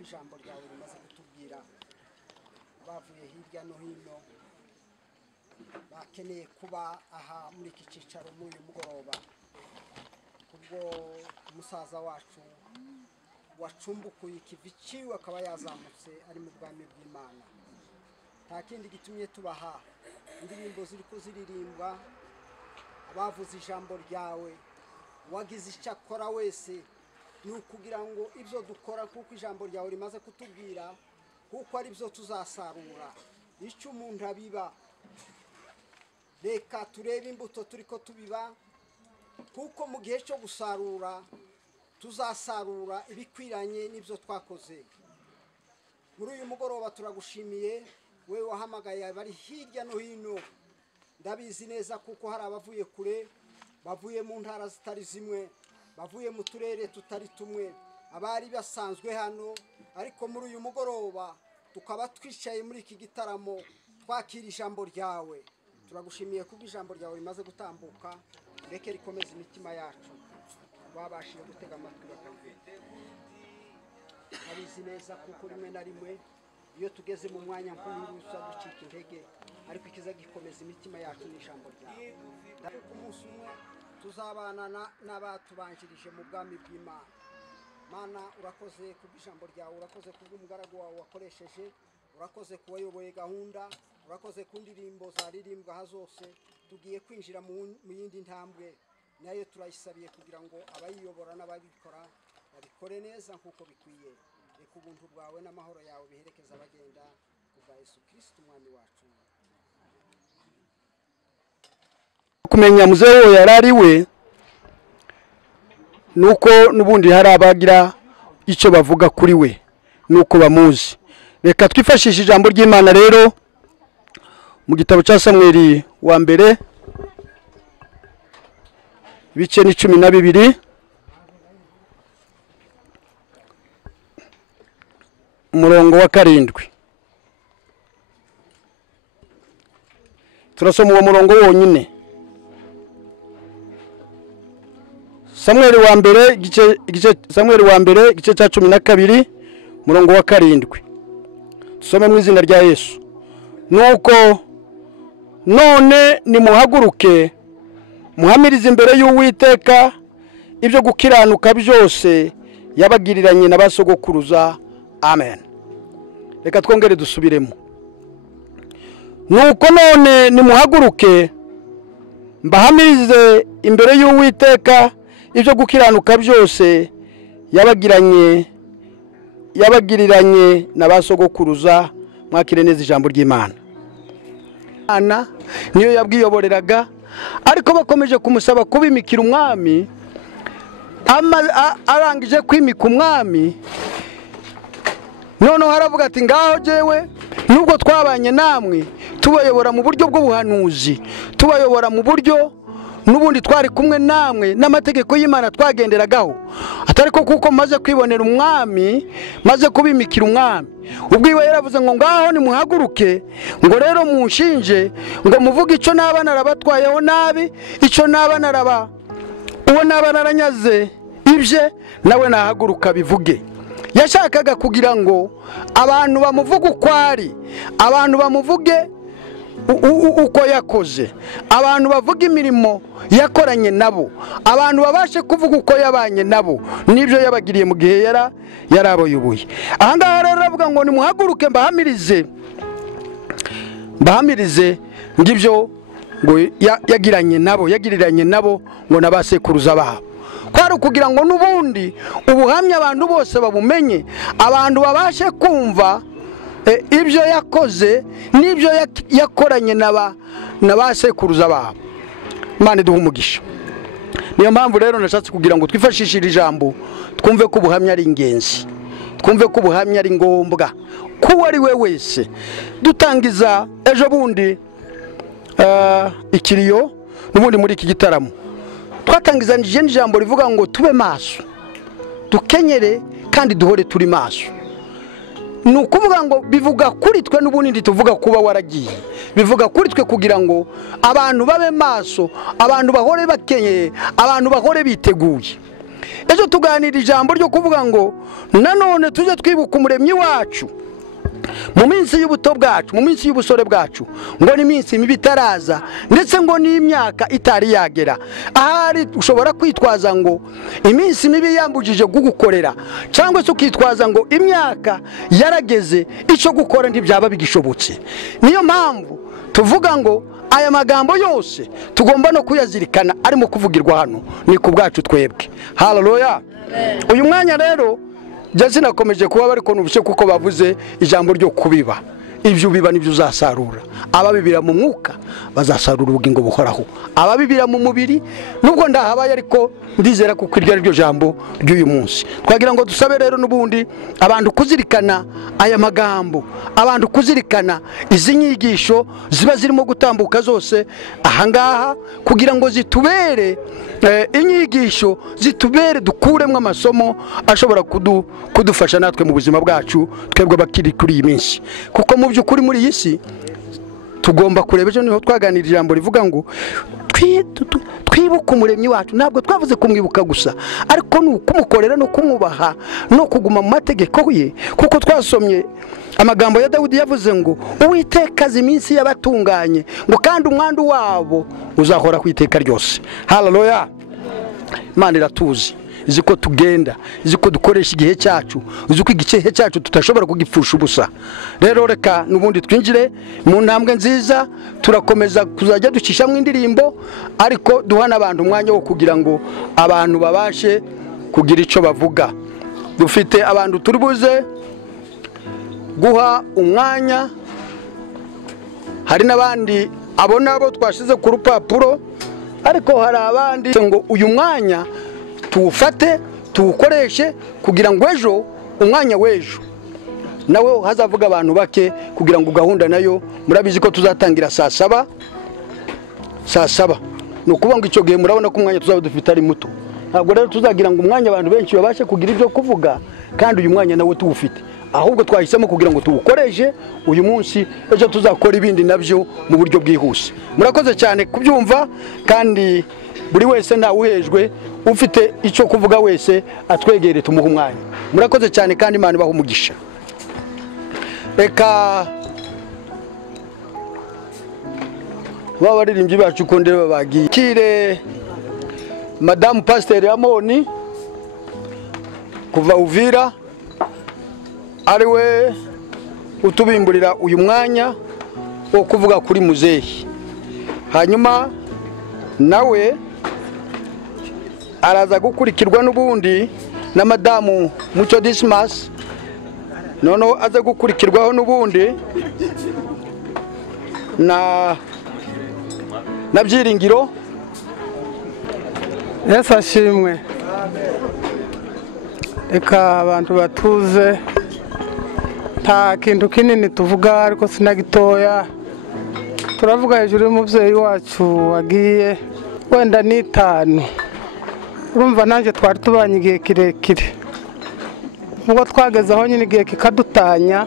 ijambo ryawe rimaze kutubwira bavuye hirya no hino bakeneye kuba aha muri iki cyicaro muri uyu mugoroba kubwo umusaza wacu wacumbukuye ikivi ciwe akaba yazamutse ari mu bwami bw'Imana. Nta kindi gitumye tubaha indirimbo ziri kuziririmbwa abavuze ijambo ryawe wagize icyo akora wese ni ukugira ngo ibyo dukora kuko ijambo ryawe rimaze kutubwira kuko ari byo tuzasarura icyo umuntu abiba. Reka turebe imbuto turiko tubiba kuko mu gihe cyo gusarura tuzasarura ibikwiranye n'ibyo twakoze. Muri uyu mugoroba turagushimiye wewe wahamagaye bari hirya no hino, ndabizi neza kuko hari abavuye kure, bavuye mu ntara zitari zimwe, bavuye mu turere tutari tumwe, abari basanzwe hano, ariko muri uyu mugoroba tukaba twicaye muri iki gitaramo twakira ijambo ryawe. Turagushimiye kuko ijambo ryawe rimaze gutambuka, reke rikomeze imitima yacu babashije gutega amatwi bakamvira. Abizi neza kuko rimwe na rimwe iyo tugeze mu mwanya nk'uyu ducika intege, ariko ikiza gikomeza imitima yacu n'ijambo ryawe. Ndabona umunsi umwe tuzabana n'abatubanjirije mu bwami bw'Imana. Mana urakoze kubw'ijambo ryawe, urakoze kubw'umugaragu wawe wakoresheje, urakoze kubayoboye gahunda, urakoze ku ndirimbo zaririmbwa aha zose. Tugiye kwinjira mu yindi ntambwe nayo turayisabiye kugira ngo abayiyobora n'ababikora babikore neza nk'uko bikwiye. Reka ubuntu bwawe n'amahoro yawe biherekeza abagenda kubwa Yesu Kristo umwami wacu. Kumenya muzeho yarari we nuko nubundi hari abagira icyo bavuga kuri we nuko bamuzi. Reka twifashishe ijambo ry'Imana rero mu gitabo cya Samueli wa mbere ibice ni 12 umurongo wa 7. Turasoma uwo murongo wonyine. Samueli wa mbere igice cya 12 umurongo wa 7. Tusome mu izina rya Yesu. Nuko none nimuhaguruke muhamirize imbere y'Uwiteka ibyo gukiranuka byose yabagiriranye n'abasogokuruza. Amen. Reka twongere dusubiremo. Nuko none nimuhaguruke mbahamirize imbere y'Uwiteka ibyo gukiranuka byose yabagiriranye n'abasogokuruza mwakire neza ijambo ry'Imana. Niyo yabwiyoboreraga, ariko bakomeje kumusaba kubimikira umwami. Arangije kwimika umwami, noneho haravuga ati ngaho jewe nubwo twabanye namwe tubayobora mu buryo bw'ubuhanuzi, tubayobora mu buryo n'ubundi twari kumwe namwe n'amategeko y'Imana twagenderagaho, atari ko kuko maze kwibonera umwami, maze kubimikira umwami. Ubwiwe yaravuze ngo ngaho nimuhaguruke, ngo rero munshinje, ngo muvuge icyo naba narabatwayeho nabi, icyo naba uwo naba naranyaze ibye, nawe nahaguruka bivuge. Yashakaga kugira ngo abantu bamuvuge uko ari, abantu bamuvuge uko yakoze, abantu bavuga imirimo yakoranye nabo, abantu babashe kuvuga uko yabanye nabo n'ibyo yabagiriye mu gihe yarabayoboye. Aha ngaha rero aravuga ngo nimuhaguruke mbahamirize ngibyo ngo yagiriranye nabo ngo nabasekuruza babo. Kwari kugira ngo n'ubundi ubuhamya abantu bose babumenye, abantu babashe kumva ibyo yakoze n'ibyo yakoranye n'abasekuruza babo. Imana iduhe umugisha. Niyo mpamvu rero nashatse kugira ngo twifashishe iri jambo, twumve ko ubuhamya ari ingenzi, twumve ko ubuhamya ari ngombwa kuwo ari we wese. Dutangiza ejo bundi ikiriyo n'ubundi muri iki gitaramo twatangizanije n'ijambo rivuga ngo tube maso, dukenyere kandi duhore turi maso. Ni ukuvuga ngo bivuga kuri twe n'ubundi tuvuga kuba waragiye, bivuga kuri twe kugira ngo abantu babe maso, abantu bahore bakenyeye, abantu bahore biteguye. Ejo tuganira ijambo ryo kuvuga ngo nanone tujye twibuka umuremyi wacu mu minsi y'ubuto bwacu, mu minsi y'ubusore bwacu, ngo ni minsi mibi itaraza, ndetse ngo ni imyaka itari yagera. Ahari ushobora kwitwaza ngo iminsi mibi yambujije gugukorera, cyangwa se ukitwaza ngo imyaka yarageze icyo gukora ntibyaba bigishobotse. Niyo mpamvu tuvuga ngo aya magambo yose tugomba no kuyazirikana arimo kuvugirwa hano, ni ku bwacu twebwe. Haleluya. Uyu mwanya rero Jesse nakomeje kuba bari ko nubushe kuko bavuze ijambo ryo kubiba. Ibyo biba nibyo uzasarura. Ababibira mu mwuka bazasarura ubugingo buhoraho, ababibira mu mubiri nubwo ndahabaye, ariko ndizera kuko iryo ari ryo jambo ry'uyu munsi. Twagira ngo dusabe rero n'ubundi abantu kuzirikana aya magambo, abantu kuzirikana izi nyigisho ziba zirimo gutambuka zose ahangaha, kugira ngo zitubere inyigisho, zitubere dukuremwe amasomo ashobora kudufasha natwe mu buzima bwacu twebwe bakiri kuri iyi minsi. Kuko mu by'ukuri muri iyi si tugomba kureba, ejo niho twaganira ijambo rivuga ngo twibuke umuremyi wacu. Ntabwo twavuze kumwibuka gusa, ariko ni ukumukorera no kumwubaha no kuguma mu mategeko ye, kuko twasomye amagambo ya Dawidi yavuze ngo Uwiteka azi iminsi y'abatunganye, ngo kandi umwandu wabo uzahora ku iteka ryose. Haleluya. Imana iratuzi, izi ko tugenda, izi ko dukoresha igihe cyacu, izi ko igihe cyacu tutashobora kugipfusha ubusa. Rero reka n'ubundi twinjire mu ntambwe nziza, turakomeza kuzajya ducishamo indirimbo, ariko duha n'abantu umwanya wo kugira ngo abantu babashe kugira icyo bavuga. Dufite abantu turi buze guha umwanya, hari n'abandi abo nabo twashize ku rupapuro, ariko hari abandi ngo uyu mwanya tuwufate tuwukoreshe kugira ngo ejo, umwanya w'ejo nawe hazavuga abantu bake, kugira ngo gahunda nayo murabizi ko tuzatangira saa saba. Ni ukuvuga ngo icyo gihe murabona ko umwanya tuzaba dufite ari muto. Ntabwo rero tuzagira ngo umwanya abantu benshi babashe kugira ibyo kuvuga, kandi uyu mwanya nawe tuwufite. Ahubwo twahisemo kugira ngo tuwukoreshe uyu munsi, ejo tuzakora ibindi nabyo mu buryo bwihuse. Murakoze cyane kubyumva, kandi buri wese ntawuhejwe, ufite icyo kuvuga wese atwegere tumuha umwanya. Murakoze cyane kandi Imana ibahe umugisha. Reka baririmbyi bacu ko ndeba bagiye kire Madame Pasteur Amoni kuva Uvira, ariwe utubimburira uyu mwanya wo kuvuga kuri muzehe. Hanyuma nawe araza gukurikirwa n'ubundi na Madamu Mucyo Dismas, noneho aze gukurikirwaho n'ubundi na Byiringiro. Yesu ashimwe. Reka abantu batuze, nta kintu kinini tuvuga ariko sinagitoya. Turavuga hejuru y'umubyeyi wacu wagiye wenda ni 5. Urumva nanjye twari tubanye igihe kirekire, ngo twageze aho nyine igihe kikadutanya,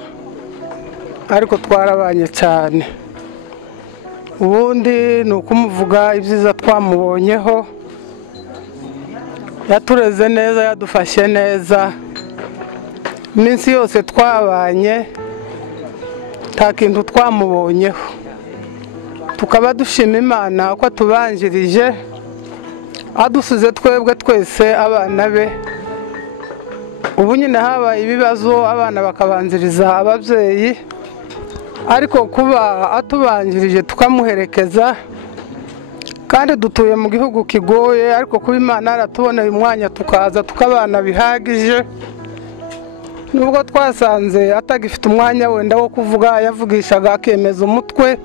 ariko twarabanye cyane. Ubundi ni ukumuvuga ibyiza twamubonyeho, yatureze neza, yadufashe neza, iminsi yose twabanye nta kintu twamubonyeho. Tukaba dushima Imana ko tubanjirije, adusize twebwe twese abana be. Ubu nyine habaye ibibazo, abana bakabanziriza ababyeyi, ariko kuba atubanjirije tukamuherekeza, kandi dutuye mu gihugu kigoye, ariko kuba Imana yaratuboneye umwanya tukaza tukabana bihagije. Nubwo twasanze atagifite umwanya wenda wo kuvuga, yavugishaga akemeza umutwe,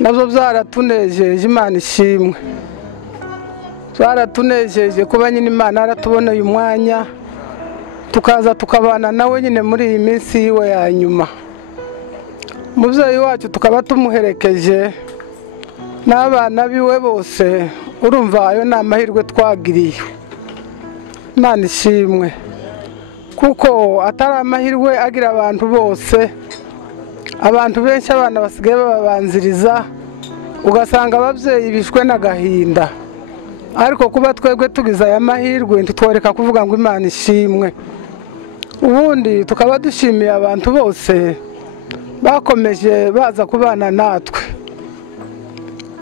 nabyo byaratunejeje. Imana ishimwe, byaratunejeje kuba nyine Imana yaratuboneye umwanya tukaza tukabana nawe nyine muri iyi minsi yiwe ya nyuma. Umubyeyi wacu tukaba tumuherekeje n'abana biwe bose, urumva ayo ni amahirwe twagiriye. Imana ishimwe, kuko atari amahirwe agira abantu bose. Abantu benshi abana basigaye bababanziriza, ugasanga ababyeyi bishwe n'agahinda, ariko kuba twebwe tugize aya mahirwe ntitworeka kuvuga ngo Imana ishimwe. Ubundi tukaba dushimiye abantu bose bakomeje baza kubana natwe.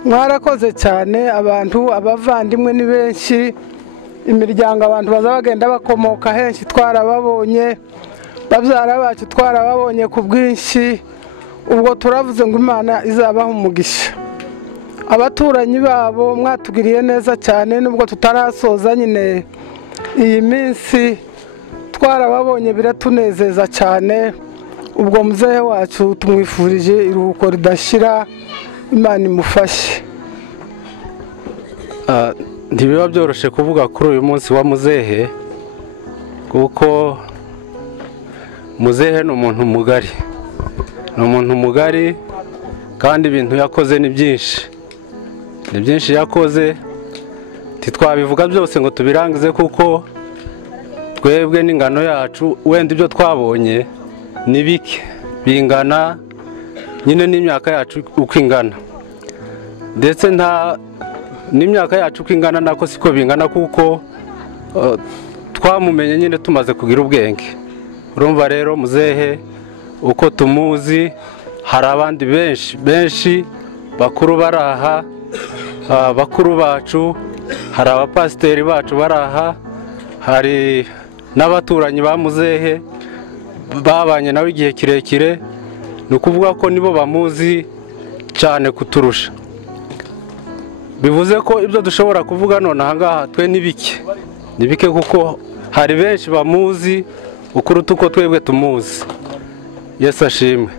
Mwarakoze cyane abantu, abavandimwe ni benshi, imiryango abantu baza bagenda bakomoka henshi twarababonye, babyara bacu twarababonye ku bwinshi. Ubwo turavuze ngo Imana izabaha umugisha. Abaturanyi babo mwatugiriye neza cyane, nubwo tutarasoza nyine iyi minsi twarababonye, biratunezeza cyane. Ubwo muzehe wacu tumwifurije iruhuko ridashira, Imana imufashe. Ntibiba byoroshye kuvuga kuri uyu munsi wa muzehe, kuko muzehe ni umuntu mugari, ni umuntu mugari, kandi ibintu yakoze ni byinshi, ni byinshi yakoze. Ntitwabivuga byose ngo tubirangize, kuko twebwe n'ingano yacu wenda ibyo twabonye ni bike, bingana nyine n'imyaka yacu uko ingana, ndetse n'imyaka yacu uko ingana nako siko bingana, kuko twamumenye nyine tumaze kugira ubwenge. Urumva rero muzehe uko tumuzi, hari abandi benshi bakuru baraha, bakuru bacu, hari abapasiteri bacu baraha, hari n'abaturanyi ba muzehe babanye nawe igihe kirekire. Ni ukuvuga ko nibo bamuzi cyane kuturusha. Bivuze ko ibyo dushobora kuvuga none aha ngaha twe ni bike, kuko hari benshi bamuzi ukuruta uko twebwe tumuzi. Yesu ashimwe.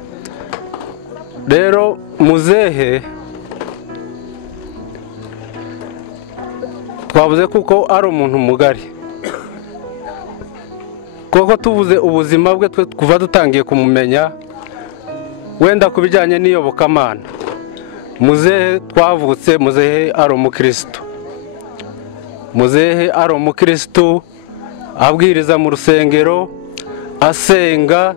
Rero muzehe twavuze kuko ari umuntu mugari, kuko tuvuze ubuzima bwe twe kuva dutangiye kumumenya, wenda ku bijyanye n'iyobokamana, muzehe twavutse, muzehe ari umukristo. Muzehe ari umukristo, abwiriza mu rusengero, asenga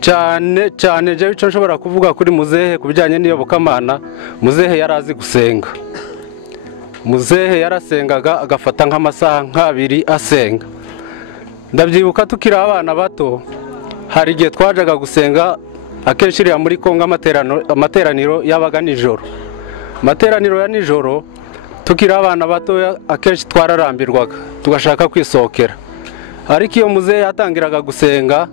cyane cyane. Je icyo nshobora kuvuga kuri muzehe ku bijyanye n'iyobokamana, muzehe yarazi gusenga. Muzehe yarasengaga agafata nk'amasaha nk'abiri asenga. Ndabyibuka tukiri abana bato, hari igihe twajaga gusenga akenshi iriya muri Kongo, amateraniro yabaga nijoro. Amateraniro ya nijoro tukiri abana bato akenshi twararambirwaga tugashaka kwisohokera, ariko iyo muzehe yatangiraga gusenga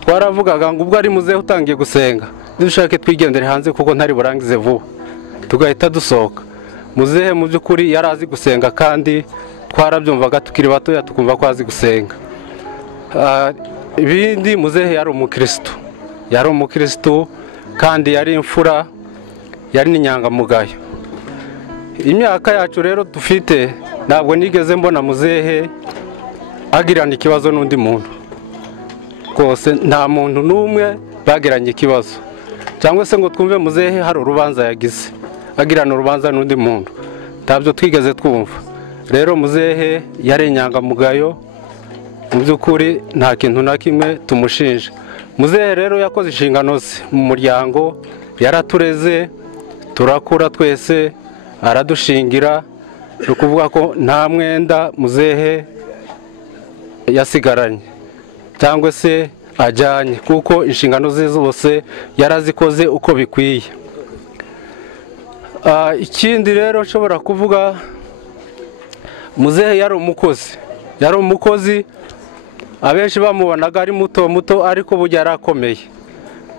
twaravugaga ngo ubwo ari muzehe utangiye gusenga dushake twigendere hanze kuko ntari burangize vuba, tugahita dusohoka. Muzehe mu by'ukuri yarazi gusenga, kandi twarabyumvaga tukiri batoya tukumva ko azi gusenga. ibindi muzehe yari umukristo kandi yari imfura, yari n'inyangamugayo. Imyaka yacu rero dufite ntabwo nigeze mbona muzehe agirana ikibazo n'undi muntu rwose, nta muntu n'umwe bagiranye ikibazo cyangwa se ngo twumve muzehe hari urubanza yagize agirana urubanza n'undi muntu, ntabyo twigeze twumva. Rero muzehe yari inyangamugayo, mu by'ukuri nta kintu na kimwe tumushinja. Muzehe rero yakoze inshingano ze mu muryango, yaratureze turakura twese, aradushingira. Ni ukuvuga ko nta mwenda muzehe yasigaranye cyangwa se ajyanye, kuko inshingano ze zose yarazikoze uko bikwiye. Ikindi rero nshobora kuvuga, muzehe yari umukozi, abenshi bamubonaga ari muto ariko burya yarakomeye.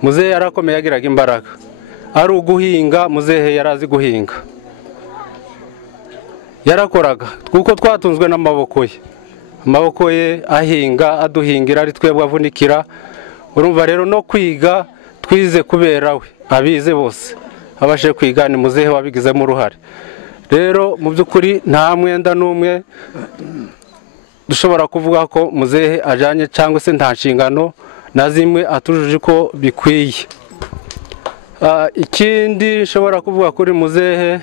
Muzehe yarakomeye, yagiraga imbaraga. Ari uguhinga, muzehe yarazi guhinga, yarakoraga kuko twatunzwe n'amaboko ye ahinga, aduhingira, ari twebwe avunikira. Urumva rero no kwiga twize kubera we, abize bose abashe kwiga ni muzehe wabigizemo uruhare. Rero mu by'ukuri nta mwenda n'umwe dushobora kuvuga ko muzehe ajyanye cyangwa se nta nshingano na zimwe atujuje uko bikwiye. Ikindi nshobora kuvuga kuri muzehe,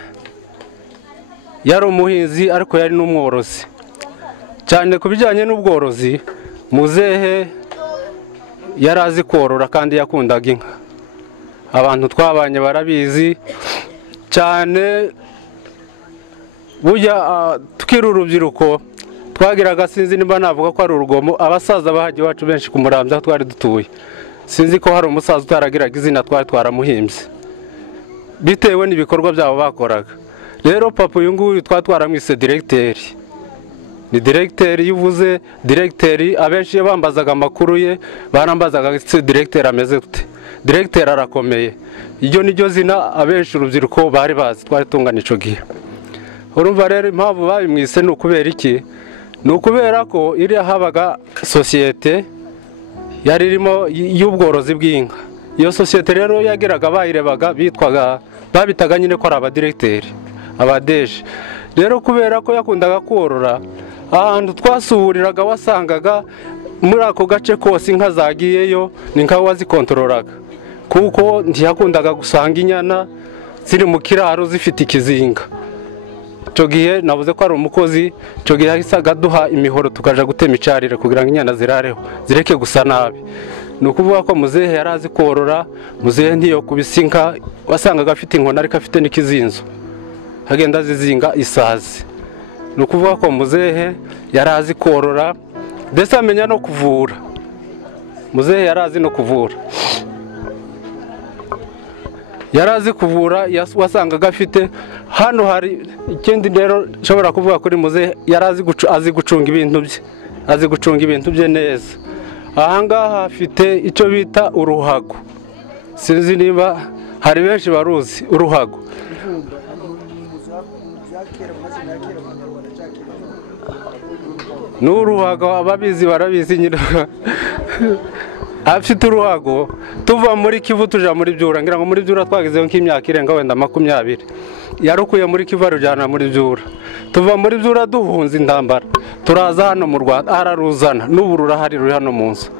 yari umuhinzi ariko yari n'umworozi. Cyane ku bijyanye n'ubworozi, muzehe yari azi korora kandi yakundaga inka. Abantu twabanye barabizi cyane. Burya tukiri urubyiruko twagiraga, sinzi niba navuga ko ari urugomo, abasaza bahajya iwacu benshi ku Muramvya twari dutuye, sinzi ko hari umusaza utaragiraga izina twari twaramuhimbye bitewe n'ibikorwa byabo bakoraga. Rero papa uyu nguyu twaramwise directeur. Ni directeur, yuvuze directeur, abenshi bambazaga amakuru ye barambazaga se directeur ameze gute. Directeur arakomeye, iryo niryo zina abenshi urubyiruko bari bazi, twari tungana ico gihe. Urumva rero impamvu babimwise ni ukubera iki? Ni ukubera ko iri habaga sosiyete yari irimo y'ubworozi bw'inka. Iyo sosiyete rero yagiraga bayirebaga babitaga nyine ko ari abadirecteur, abadeje. Rero kubera ko yakundaga korora, ahantu twasuhuriraga wasangaga muri ako gace kose inka zagiyeyo ni nka wazikontorolaga, kuko ntiyakundaga gusanga inyana ziri mu kiraro zifite ikizinga. Icyo gihe navuze ko ari umukozi, icyo gihe yahisaga duha imihoro tukaja gutema icarire kugira ngo inyana zirareho zireke gusa nabi. Ni ukuvuga ko muzehe yari azi korora. Muzehe ntiyo kubisa inka, wasangaga afite inkoni ariko afite n'ikizinzo, agenda azizinga isazi. Ni ukuvuga ko muzehe yari azi korora ndetse amenya no kuvura. Muzehe yari azi no kuvura, yarazi kuvura, wasangaga afite. Hano hari ikindi rero nshobora kuvuga kuri muzehe, yarazi azi gucunga ibintu bye neza. Ahangaha afite icyo bita uruhago, sinzi niba hari benshi baruzi uruhago. N'uruhago ababizi barabizi nyine. Afite uruhago, tuva muri Kivu tuja muri Byura, ngira ngo muri Byura twagezeho nk'imyaka irenga wenda 20. Yarukuye muri Kivu arujyana muri Byura. Tuva muri Byura duhunze intambara, turaza hano mu Rwanda, araruzana n'ubu rurahari ruri hano mu nzu.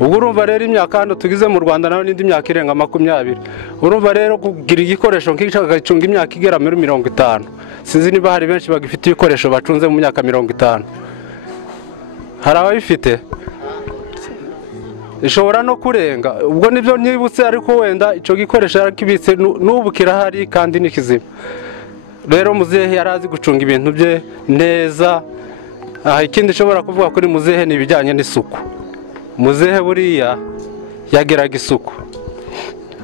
Ubwo urumva rero imyaka hano tugize mu Rwanda nayo n'indi myaka irenga 20. Urumva rero kugira igikoresho nk'icyo agacunga imyaka igera muri 50. Sinzi niba hari benshi bagifite ibikoresho bacunze mu myaka 50. Hari ababifite ishobora no kurenga, ubwo nibyo nibutse, ariko wenda icyo gikoresho yarakibitse n'ubu kirahari kandi nikizima. Rero muzehe yarazi gucunga ibintu bye neza. Ikindi nshobora kuvuga kuri muzehe ni ibijyanye n'isuku. Muzehe buriya yagiraga isuku.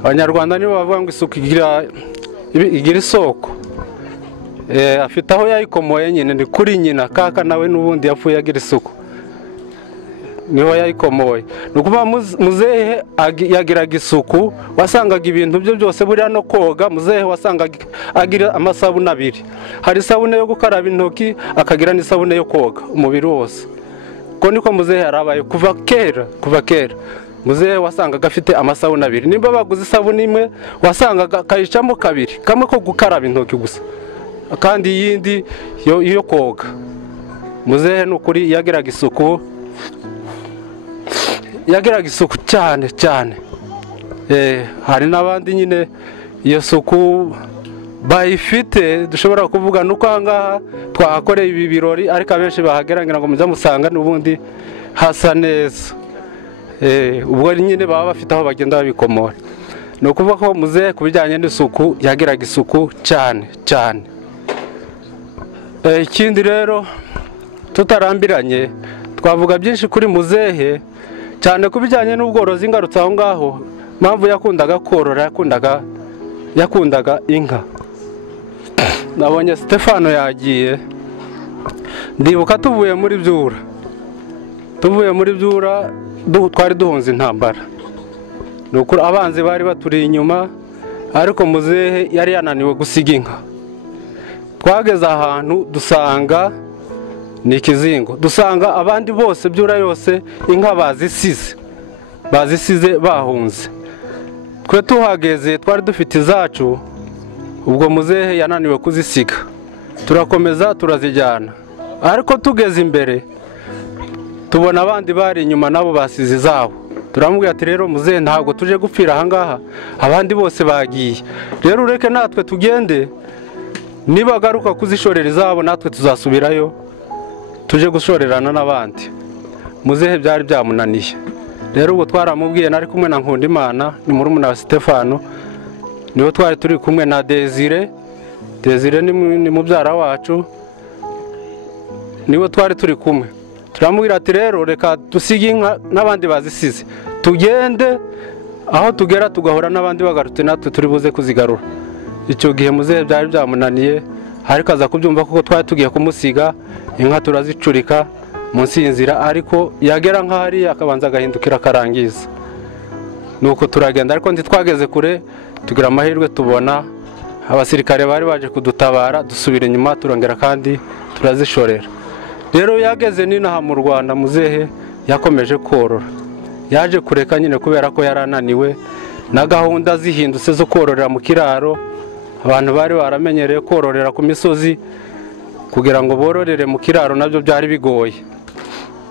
Abanyarwanda nibo bavuga ngo isuku igira isoko. Afite aho yayikomoye nyine, ni kuri nyina. Kaka nawe n'ubundi yapfuye agira isuku, niho yayikomoye. Ni ukuvuga muzehe yagiraga isuku, wasangaga ibintu bye byose buriya no koga. Muzehe wasangaga agira amasabune 2. Hari isabune yo gukaraba intoki, akagira n'isabune yo koga umubiri wose. ko niko muzehe yarabaye kuva kera muzehe wasangaga afite amasabune abiri, nimba baguze isabune imwe wasangaga kayicamo kabiri, kamwe ko gukaraba intoki gusa kandi yindi yo koga. Muzehe nukuri yagiraga isuku cyane. Hari n'abandi nyine iyo suku bayifite dushobora kuvuga nuko ahangaha twahakoreye ibi birori, ariko abenshi bahagerangira ngo muza musanga n'ubundi hasa neza. Ubwo nyine baba bafite aho bagenda babikomora. Ni ukuvuga ko muzehe ku bijyanye n'isuku yagiraga isuku cyane. Ikindi rero tutarambiranye twavuga byinshi kuri muzehe, cyane ku bijyanye n'ubworozi. Ngarutse aho ngaho, mpamvu yakundaga korora, yakundaga inka. Nabonye Stefano yagiye, ndibuka tuvuye muri byura twari duhunze intambara, nuko abanzi bari baturi inyuma, ariko muzehe yari yananiwe gusiga inka. Twageze ahantu dusanga ni ikizingo, dusanga abandi bose byura yose inka bazisize bahunze. Twe tuhageze twari dufite izacu, ubwo muzehe yananiwe kuzisiga, turakomeza turazijyana, ariko tugeze imbere tubona abandi bari inyuma nabo basize izabo. Turamubwira ati rero muzehe, ntabwo tuje gupfira ahangaha, abandi bose bagiye, rero ureke natwe tugende, niba agaruka kuzishorera izabo natwe tuzasubirayo tuje gushorerana n'abandi. Muzehe byari byamunaniye, rero ubwo twaramubwiye, nari kumwe na Nkundimana, ni murumuna wa Stefano, niwe twari turi kumwe na Desire ni mubyara wacu, niwe twari turi kumwe. Turamubwira ati rero reka dusige inka n'abandi bazisize, tugende, aho tugera tugahora n'abandi bagarutse natwe turi buze kuzigarura. Icyo gihe muzehe byari byamunaniye, ariko aza kubyumva kuko twari tugiye kumusiga inka, turazicurika munsi y'inzira, ariko yagera nk'ahari akabanza agahindukira akarangiza. Nuko turagenda, ariko ntitwageze kure, tugira amahirwe tubona abasirikare bari baje kudutabara, dusubira inyuma turongera kandi turazishorera. Rero yageze n'inaha mu Rwanda, muzehe yakomeje korora, yaje kureka nyine kubera ko yarananiwe na gahunda zihindutse zo kororera mu kiraro. Abantu bari baramenyereye kororera ku misozi, kugira ngo bororere mu kiraro nabyo byari bigoye.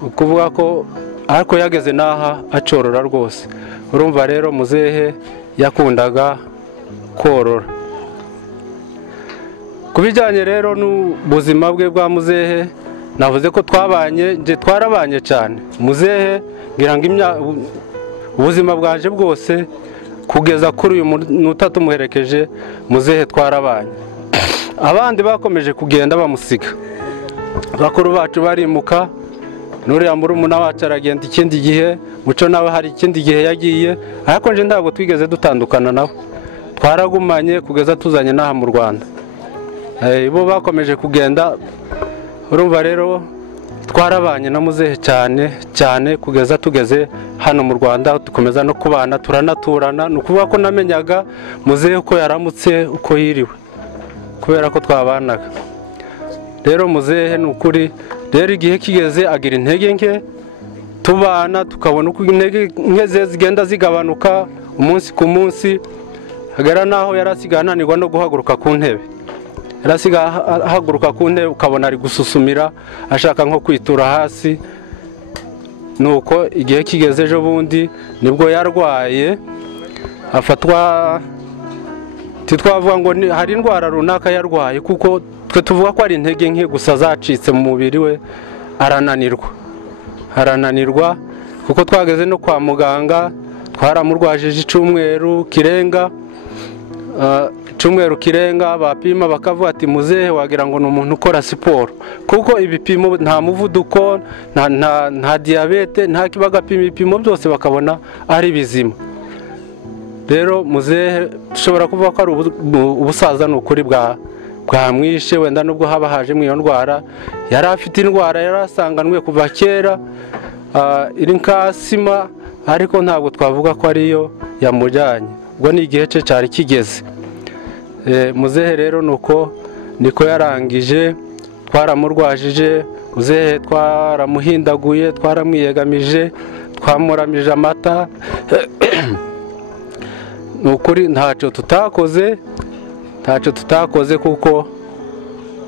Ukuvuga ko ariko yageze naha acorora rwose. Urumva rero muzehe yakundaga korora. Kubijyanye rero n'ubuzima bwe bwa muzehe, navuze ko twarabanye cyane. Muzehe ngira ngo ubuzima bwanje bwose kugeza kuri uyu munota tumuherekeje, muzehe twarabanye. Abandi bakomeje kugenda bamusiga, bakuru bacu barimuka, nuriya murumuna wacu aragenda ikindi gihe, Muco nawe hari ikindi gihe yagiye, ariko nje ntabwo twigeze dutandukana nawe, twaragumanye kugeza tuzanye n'aha mu Rwanda. Bo bakomeje kugenda. Urumva rero twarabanye na muzehe cyane kugeza tugeze hano mu Rwanda, dukomeza no kubana, turanaturana. Ni ukuvuga ko namenyaga muzehe uko yaramutse, uko yiriwe, kubera ko twabanaga. Rero muzehe ni ukuri, rero igihe kigeze agira intege nke, tubana tukabona uko intege nke ze zigenda zigabanuka umunsi ku munsi, hagera naho yarasigaye ananirwa no guhaguruka ku ntebe. Yarasigaye ahaguruka ku ntebe ukabona ari gususumira, ashaka nko kwitura hasi. Nuko igihe kigeze ejo bundi nibwo yarwaye, afatwa, titwavuga ngo hari indwara runaka yarwaye, kuko twe tuvuga ko ari intege nke gusa zacitse mu mubiri we. Arananirwa kuko twageze no kwa muganga, twaramurwajije icyumweru kirenga, bapima bakavuga ati muzehe wagira ngo ni umuntu ukora siporo, kuko ibipimo nta muvuduko, nta diyabete, nta kibagapima ibipimo byose bakabona ari bizima. Rero muzehe dushobora kuvuga ko ari ubusaza, ni ukuri bwamwishe, wenda nubwo haba hajemo iyo ndwara. Yari afite indwara yarasanganwe kuva kera, iri nk'asima, ariko ntabwo twavuga ko ariyo yamujyanye, ubwo ni igihe cye cyari kigeze. Muzehe rero niko yarangije, twaramurwajije muzehe twaramuhindaguye, twaramwiyegamije, twamuramije amata. Ni ukuri ntacyo tutakoze kuko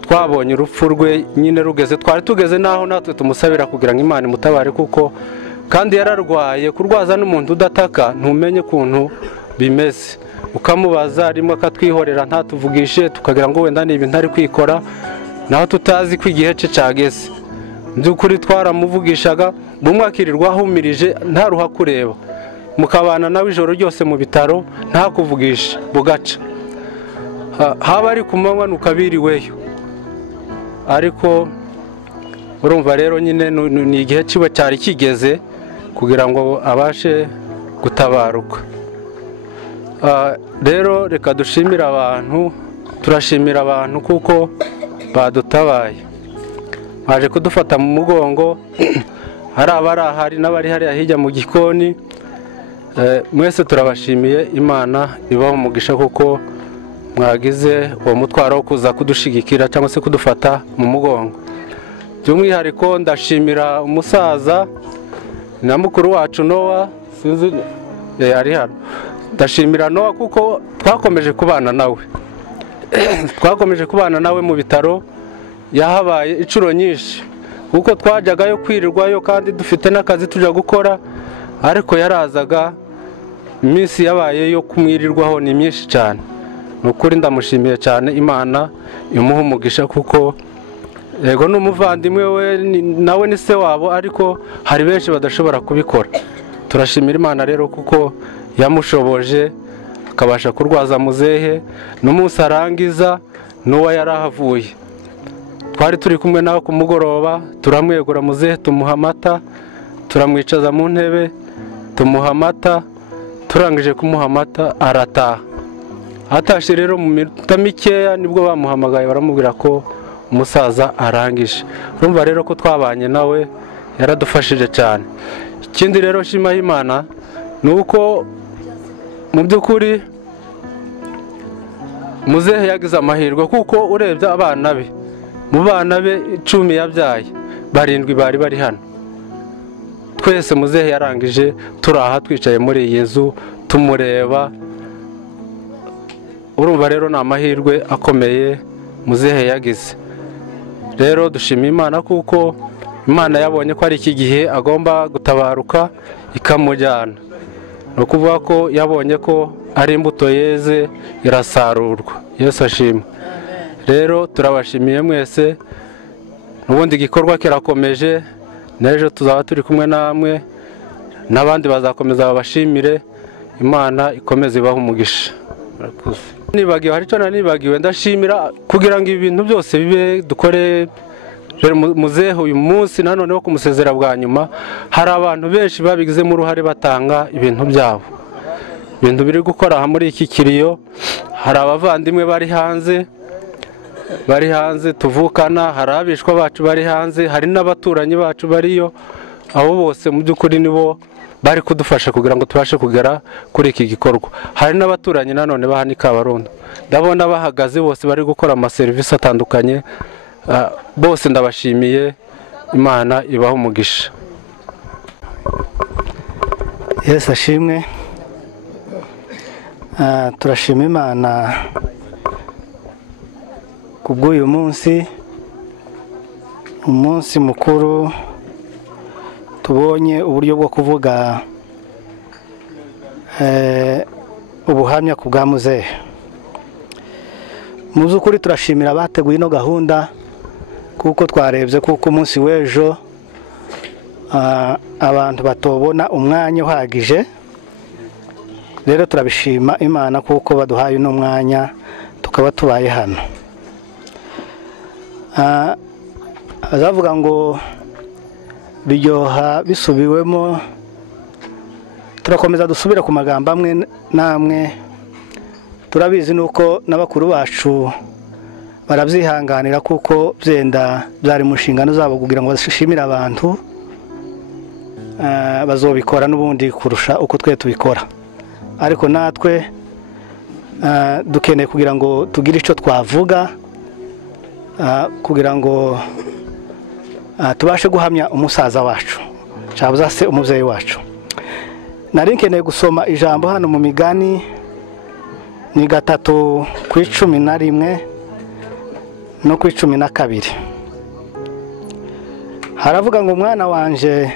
twabonye urupfu rwe nyine rugeze, twari tugeze naho natwe tumusabira kugira ngo Imana imutabare, kuko kandi yararwaye. Kurwaza n'umuntu udataka ntumenye ukuntu bimeze, ukamubaza rimwe akatwihorera ntatuvugishe, tukagira ngo wenda ni ibintu ari kwikora, naho tutazi ko igihe cye cyageze. By'ukuri twaramuvugishaga, bumwe akirirwa ahumirije ntaruha kureba, mukabana nawe ijoro ryose mu bitaro ntakuvugisha bugaca, haba ari ku manywa nukabiriweyo. Ariko urumva rero nyine ni igihe kiba cyari kigeze kugira ngo abashe gutabaruka. Rero reka dushimire abantu, turashimira abantu kuko badutabaye, baje kudufata mu mugongo, hari abari n'abari hariya hirya mu gikoni. Mwese turabashimiye, Imana ibaho umugisha kuko mwagize uwo mutwaro wo kuza kudushigikira cyangwa se kudufata mu mugongo. By'umwihariko ndashimira umusaza na mukuru wacu Nowa, sinzi ari hano. Ndashimira Nowa kuko twakomeje kubana nawe mu bitaro, yahabaye inshuro nyinshi kuko twajyagayo kwirirwayo kandi dufite n'akazi tujya gukora, ariko yarazaga. Iminsi yabaye yo kumwirirwaho ni myinshi cyane. Ni ukuri ndamushimiye cyane, Imana imuha umugisha kuko yego n'umuvandimwe we nawe ni se wabo, ariko hari benshi badashobora kubikora. Turashimira Imana rero kuko yamushoboje akabasha kurwaza muzehe, n'umunsi arangiza n'uwo yarahavuye. Twari turi kumwe nawe ku mugoroba, turamwegura muzehe, tumuha amata, turamwicaza mu ntebe, tumuha amata. Turangije kumuha amata arataha. Atashe rero mu minota mikeya nibwo bamuhamagaye baramubwira ko umusaza arangije. Urumva rero ko twabanye nawe, yaradufashije cyane. Ikindi rero shima Imana ni uko mu by'ukuri muzehe yagize amahirwe, kuko urebye abana be, mu bana be 10 yabyaye 7 bari hano. Twese muzehe yarangije turaha twicaye muri iyi nzu tumureba. Urumva rero ni amahirwe akomeye muzehe yagize. Rero dushima Imana kuko Imana yabonye ko ari iki gihe agomba gutabaruka ikamujyana. No kuvuga ko yabonye ko ari imbuto yeze irasarurwa. Yesu ashimwe. Rero turabashimiye mwese, n'ubundi igikorwa kirakomeje. N'ejo tuzaba turi kumwe namwe, n'abandi bazakomeza babashimire. Imana ikomeze ibaha umugisha. Nibagiwe, hari icyo nibagiwe, ndashimira kugira ngo ibintu byose bibe dukore muzehe uyu munsi nanone wo kumusezera bwa nyuma. Hari abantu benshi babigizemo uruhare batanga ibintu byabo, ibintu biri gukora aha muri iki kiriyo. Hari abavandimwe bari hanze tuvukana, hari abishwa bacu bari hanze, hari n'abaturanyi bacu bariyo. Abo bose mu by'ukuri nibo bari kudufasha kugira ngo tubashe kugera kuri iki gikorwa. Hari n'abaturanyi nanone bahani Kabarondo, ndabona bahagaze bose bari gukora amaserivisi atandukanye. Bose ndabashimiye, Imana ibaho umugisha. Yesu ashimwe. Turashima Imana kubw'uyu munsi, umunsi mukuru tubonye uburyo bwo kuvuga ubuhamya ku bwa muzehe. Mu by'ukuri turashimira abateguye ino gahunda, kuko twarebye kuko umunsi w'ejo abantu batobona umwanya uhagije. Rero turabishima Imana kuko baduhaye uno mwanya tukaba tubaye hano. Azavuga ngo biryoha bisubiwemo, turakomeza dusubira ku magambo amwe namwe. Turabizi nuko n'abakuru bacu barabyihanganira kuko byenda byari mu nshingano zabo kugira ngo bashimire abantu, bazobikora n'ubundi kurusha uko twe tubikora. Ariko natwe dukeneye kugira ngo tugire icyo twavuga, kugira ngo tubashe guhamya umusaza wacu cyangwa se umubyeyi wacu. Nari nkeneye gusoma ijambo hano mu Migani ni 3:11 no 12. Haravuga ngo mwana wanje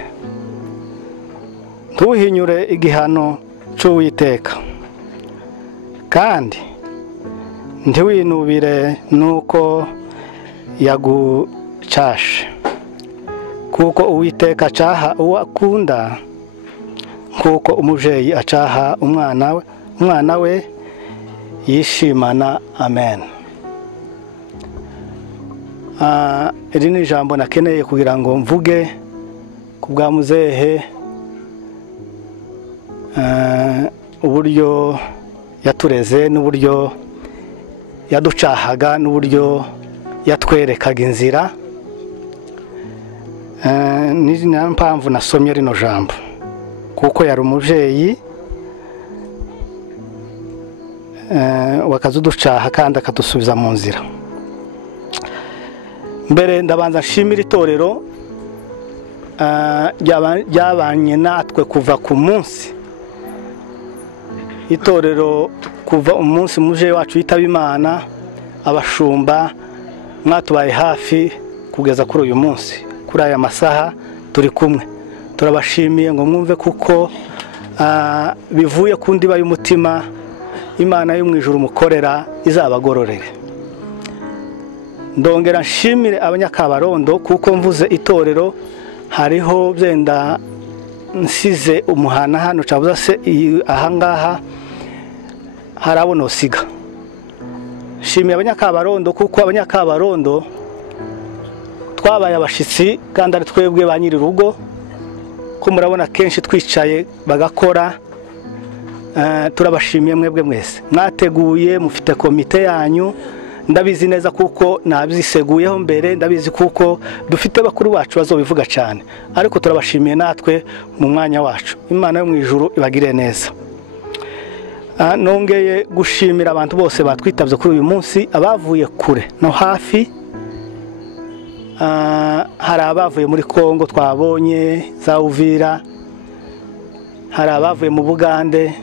ntuhinyure igihano cy'Uwiteka kandi ntiwinubire nuko yagucashe, kuko Uwiteka acaha uwo akunda kuko umubyeyi acaha umwana we yishimana. Amen. Iri ni ijambo nakeneye kugira ngo mvuge ku bwa muzehe, uburyo yatureze n'uburyo yaducahaga n'uburyo yatwerekaga inzira. Ni na mpamvu nasomye rino jambo, kuko yari umubyeyi wakazuducaha kandi akadusubiza mu nzira. Mbere ndabanza nshimira itorero ryabanye natwe kuva ku munsi, itorero kuva umunsi umubyeyi wacu yitaba Imana, abashumba mwatubaye hafi kugeza kuri uyu munsi, kuri aya masaha turi kumwe. Turabashimiye ngo mwumve kuko bivuye ku ndiba y'umutima Imana yo mu ijuru mukorera izabagororere. Ndongera nshimire abanyakabarondo kuko mvuze itorero hariho byenda nsize umuhana hano cyangwa se ahangaha harabona osiga. Nshimiye abanyakabarondo kuko abanyakabarondo twabaye abashitsi kandi ari twebwe ba nyiri rugo, ko murabona kenshi twicaye bagakora. Turabashimiye mwebwe mwese mwateguye, mufite komite yanyu, ndabizi neza kuko nabyiseguyeho mbere, ndabizi kuko dufite bakuru bacu bazobivuga cyane, ariko turabashimiye natwe mu mwanya wacu. Imana yo mu ijuru ibagire neza. Nongeye gushimira abantu bose batwitabye kuri uyu munsi, abavuye kure no hafi. Hari abavuye muri Kongo twabonye za Uvira, hari abavuye mu Bugande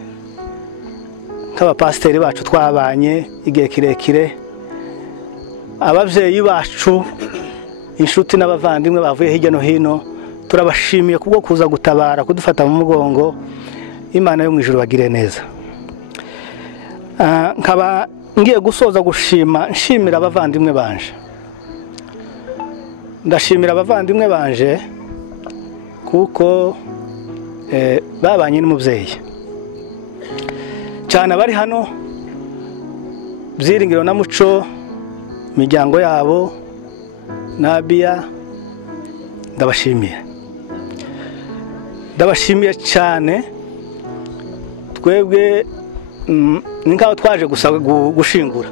nk'abapasiteri bacu twabanye igihe kirekire, ababyeyi bacu, inshuti n'abavandimwe bavuye hirya no hino. Turabashimiye kubwo kuza gutabara, kudufata mu mugongo. Imana yo mu ijuru bagire neza. Nkaba ngiye gusoza gushima, nshimira abavandimwe banje. Ndashimira abavandimwe banje kuko babanye n'umubyeyi cyane, abari hano Byiringiro na Muco, imiryango yabo, Nabiya, ndabashimiye cyane. Twebwe ni nk'aho twaje gusa gushingura,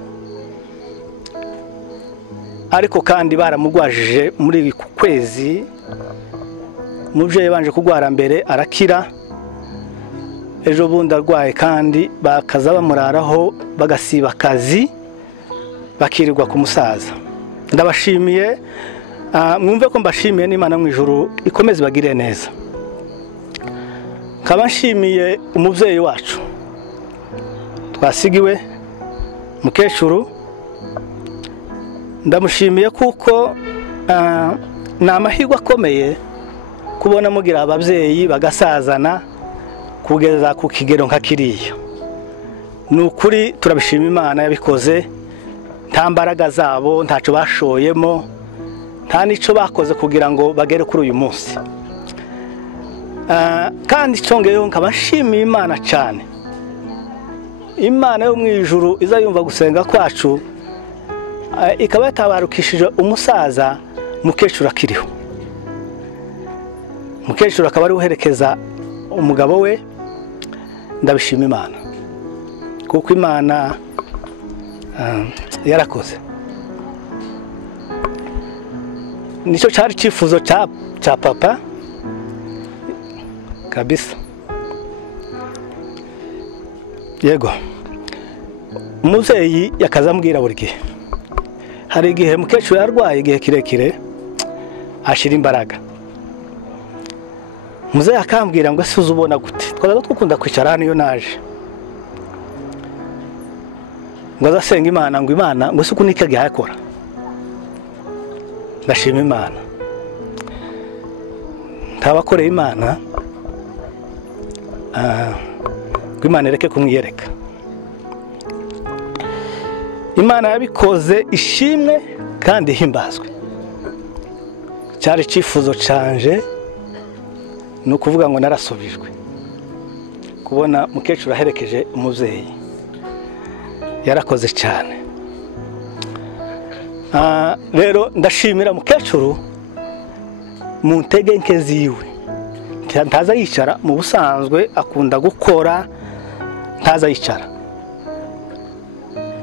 ariko kandi baramugwajije muri ku kwezi. Umubyeyi banje kugwara mbere arakira, ejo bundi arwaye kandi bakaza bamuraraho bagasiba akazi bakirirwa ku musaza. Ndabashimiye, mwumve ko mbashimiye. n'Imana mu ijuru ikomeze bagire neza. Nkaba nshimiye umubyeyi wacu twasigiwe, mukecuru. Ndamushimiye kuko ni amahirwe akomeye kubona mugira ababyeyi bagasazana kugeza ku kigero nka kiriya. Ni ukuri turabishima, Imana yabikoze. Nta mbaraga zabo, ntacyo bashoyemo, nta n'icyo bakoze kugira ngo bagere kuri uyu munsi. Kandi cyongeyeho nkaba nshimiye Imana cyane. Imana yo mu ijuru iza yumva gusenga kwacu, ikaba yatabarukishije umusaza mukecuru akiriho. Mukecuru akaba ari uherekeza umugabo we. Ndabishima Imana kuko Imana yarakoze. Nicyo cyari cyifuzo cya papa kabisa. Yego, umubyeyi yakazambwira buri gihe. Hari igihe mukecuru yarwaye igihe kirekire, ashira imbaraga. Muzehe akambwira ngo ese uzubona gute, twazaga twukunda kwicara hano iyo naje, ngo azasenga Imana, ngo Imana ngo isuku nike gihakora. Ndashima Imana, ntabakoreye Imana ngo Imana ireke kumwiyereka. Imana yabikoze ishimwe kandi himbazwe. Cyari icyifuzo canje ni ukuvuga ngo narasubijwe kubona mukecuru aherekeje umubyeyi. Yarakoze cyane. Rero ndashimira mukecuru mu ntege nke ziwe, ntaza yicara mu busanzwe, akunda gukora, ntaza yicara.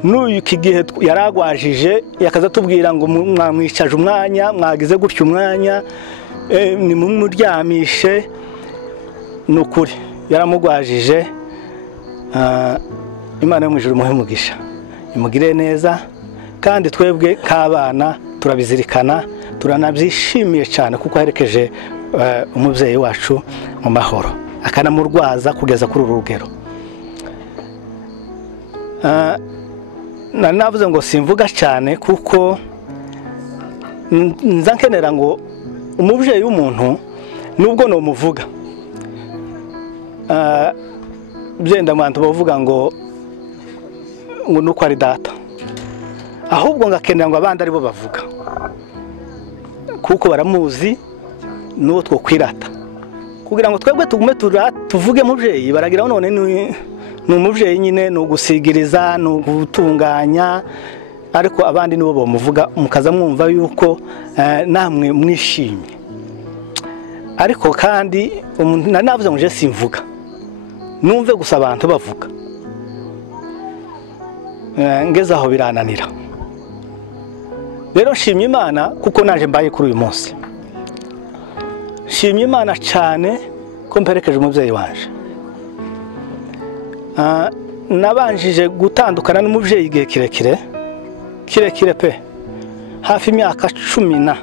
N'uyu iki gihe yaragwajije yakaza tubwira ngo mwamwicaje umwanya, mwagize gutyo umwanya, ni mumuryamishe. Nukuri yaramugwajije. Imana yo mu ijuru imuhe umugisha, imugire neza, kandi twebwe k'abana turabizirikana, turanabyishimiye cyane kuko aherekeje umubyeyi wacu mu mahoro, akanamurwaza kugeza kuri uru rugero. Navuze ngo simvuga cyane kuko nza nkenera ngo umubyeyi w'umuntu nubwo no muvuga byenda abantu bavuga ngo nuko ari data, ahubwo ngakenera ngo abandi aribo bavuga kuko baramuzi n'uwo twokwirata, kugira ngo twebwe tugume tuvuge mubyeyi, baragira none ni umubyeyi nyine, ni ugusigiriza, ni ugutunganya, ariko abandi nibo bamuvuga, mukaza mwumva yuko namwe mwishimye. Ariko kandi navuze ngo je simvuga, numve gusa abantu bavuga, ngeze aho birananira. Rero nshimye Imana kuko naje mbaye kuri uyu munsi. Nshimye Imana cyane ko mperekeje umubyeyi wanje. Nabanjije gutandukana n'umubyeyi igihe kirekire pe, hafi imyaka 10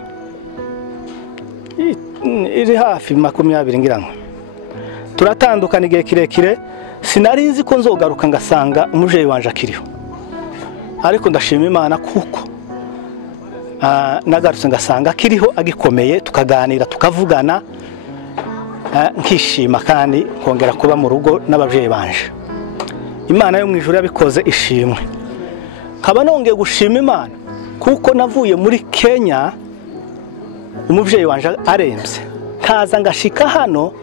iri hafi 20 ngira ngo. Turatandukana igihe kirekire, sinari nzi ko nzogaruka ngasanga umubyeyi wanje akiriho, ariko ndashima Imana kuko nagarutse ngasanga akiriho, agikomeye, tukaganira tukavugana, nkishima kandi kongera kuba mu rugo n'ababyeyi banje. Imana yo mu ijuru yabikoze ishimwe. Nkaba nongeye gushima Imana kuko navuye muri Kenya umubyeyi wanje arembye, kaza ngashika hano,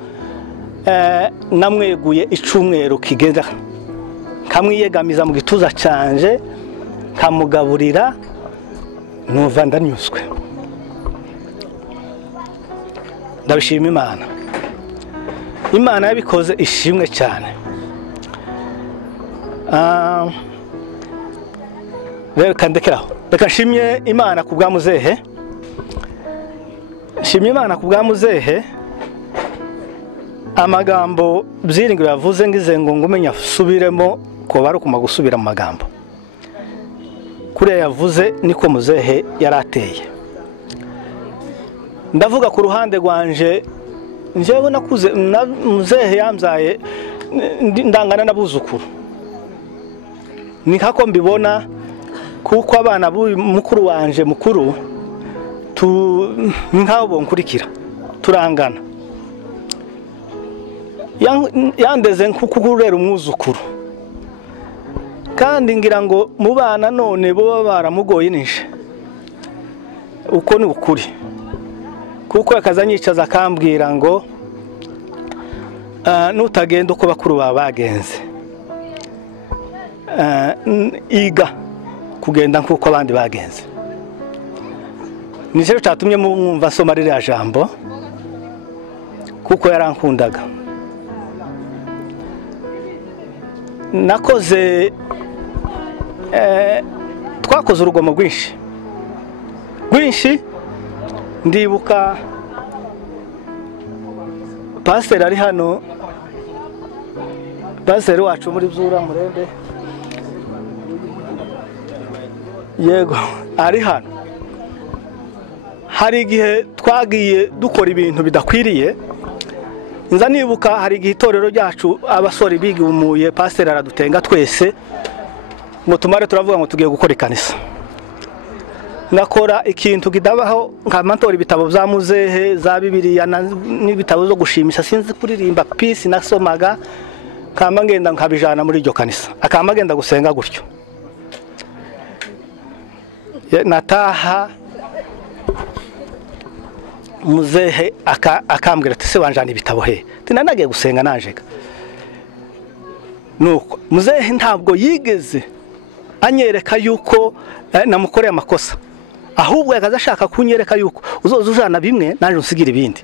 namweguye icumweru kigenda, kamwiyegamiza mu gituza canje, kamugaburira, numva ndanyuzwe. Ndabishima Imana. Imana yabikoze ishimwe cyane. Reka ndekeraho, reka nshimye Imana ku bwa muzehe. Nshimye Imana ku bwa muzehe. Amagambo byiringiro yavuze ngize ngo ngumenya subiremo ko bari kuma gusubira mu magambo. Kure yavuze niko muzehe yarateye. Ndavuga ku ruhande rwanje, njewe nakuze muzehe yamzaye ndangana nabuzukuru. Nikako mbibona kuko abana mukuru wanje mukuru nkabo nkurikira turangana. Yandeze nkukurera umwuzukuru, kandi ngira ngo mu bana none bo baramugoye nishe. Uko ni ukuri, kuko yakazanyicaza akambwira ngo nutagenda uko bakuru bagenze, iga kugenda nkuko abandi bagenze. Nicyo cyatumye mwumva nsoma ririya jambo, kuko yarankundaga. Nakoze twakoze urugomo rwinshi. Ndibuka pasiteri ari hano, pasiteri wacu muri Byura Murende, yego ari hano. hari igihe twagiye dukora ibintu bidakwiriye. Nza nibuka hari igihe itorero ryacu abasore bigumuye pastor aradutenga twese ngo tumare turavuga ngo tugiye gukora ikanisa. Ngakora ikintu kidabaho nkamatora ibitabo bya muzehe za Bibiliya n'ibitabo zo gushimisha sinzi kuririmba peace nasomaga kamba ngenda nkabijana muri iryo kanisa akamba ngenda gusenga gutyo. Nataha muzehe akambwira ati se wanjana ibitabo he tinanagiye gusenga najega. Nuko muzehe ntabwo yigeze anyereka yuko namukoreye amakosa, ahubwo yakaza ashaka kunyereka yuko uzoza ujana bimwe naje unsigira ibindi.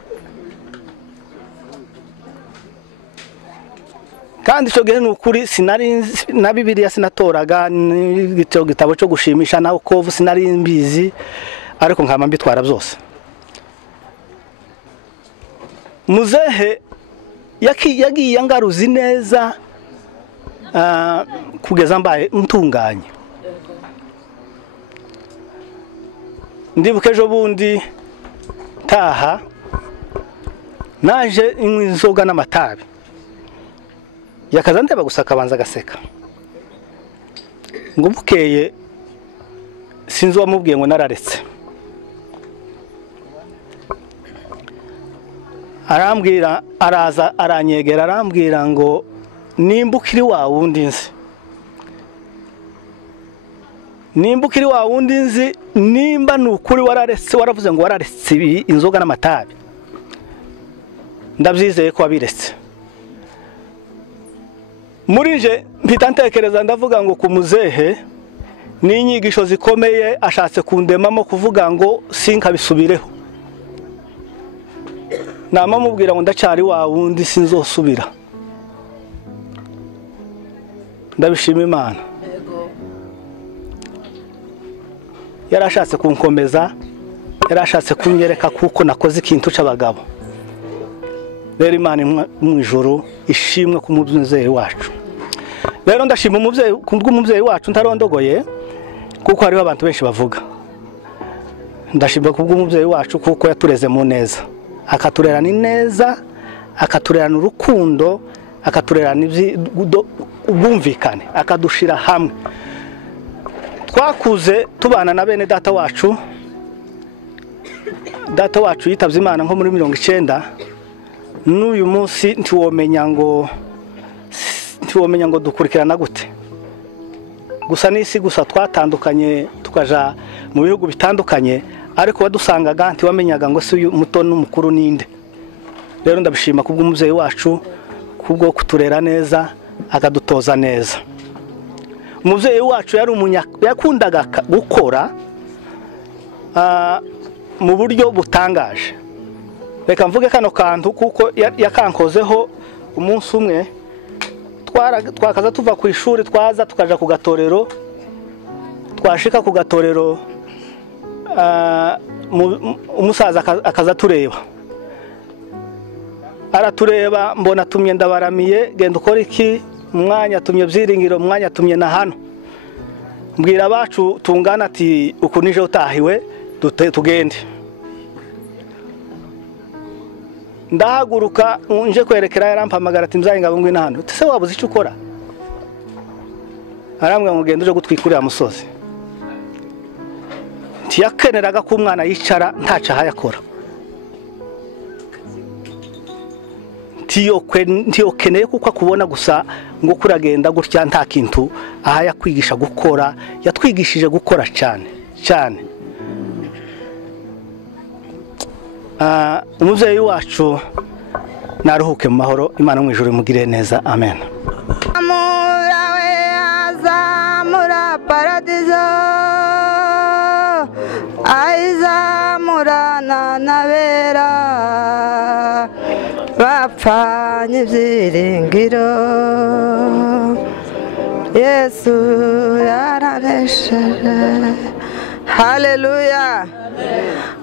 Kandi cyo gihe n'ukuri sinari na Bibiliya sinatoraga n'igitabo cyo gushimisha naho kovu sinari mbizi, ariko nkama mbitwara byose. Muzehe yagiye ngaruzi neza kugeza mbaye ntunganye. Ndibuka ejo bundi taha naje inzoga n'amatabi yakaza ndeba gusa kabanza gaseka ngo bukeye sinzi wamubwiye ngo nararetse. Arambwira araza aranyegera arambwira ngo nimbukiri wa wundi nzi, nimbukiri wa wundi nzi, nimba nukuri wararetse waravuze ngo wararetse inzoga n'amatabi ndabyizeye ko wabiretse. Muri nje mpita ntekereza ndavuga ngo ku muzehe n'inyigisho zikomeye ashatse kundemamo kuvuga ngo sinkabisubireho. Nama mubwira ngo ndacari wa wundi sinzosubira. Ndabishima Imana. Yarashatse kunkomeza, yarashatse kunyereka kuko nakoze ikintu c'abagabo. Rero Imana mu ijuru ishimwe ku mubyeyi wacu. Rero ndashima umubyeyi kubw'umubyeyi wacu ntarondogoye kuko hariho abantu benshi bavuga. Ndashima kubw'umubyeyi wacu kuko yatureze mu neza, akaturerana ineza, akaturerana urukundo, akaturerana ubwumvikane, akadushira hamwe. Twakuze tubana na bene data wacu. Data wacu yitavye Imana nko muri 90. N'uyu munsi ntiwomenya ngo dukurikirana gute. Gusa n'isi gusa twatandukanye tukaja mu bihugu bitandukanye, ariko wadusangaga ntiwamenyaga ngo si uyu muto n'umukuru ninde. Rero ndabishima kubw'umubyeyi wacu kubwo kuturera neza akadutoza neza. Umubyeyi wacu yari yakundaga gukora mu buryo butangaje. Reka mvuge kano kantu kuko yakankozeho umunsi umwe twakaza tuva ku ishuri twaza tukaja ku gatorero, twashika ku gatorero umusaza akaza tureba, aratureba mbona atumye Ndabaramiye genda ukora iki, umwanya atumye Byiringiro, umwanya atumye na hano, mbwira abacu tungana ati uku nije utahiwe tugende. Ndahaguruka nje kwerekera yarampamagara ati Mzayi ngabo ngwina hano. Tese wabuze icyo ukora? Arambwira ngo genda uje gutwikurira musozi. Ntiyakeneraga ko umwana yicara ntaca hayakora. Ntiyokeneye kuko akubona gusa ngo kuragenda gutya nta kintu aha yakwigisha gukora, yatwigishije gukora cyane cyane. Umubyeyi wacu naruhuke mu mahoro, Imana mu ijuru imugire neza. Amen. Amurawe azamura paradizo, aizamurana nabera bapfanye ibyiringiro. Yesu yaranesheje. Haleluya.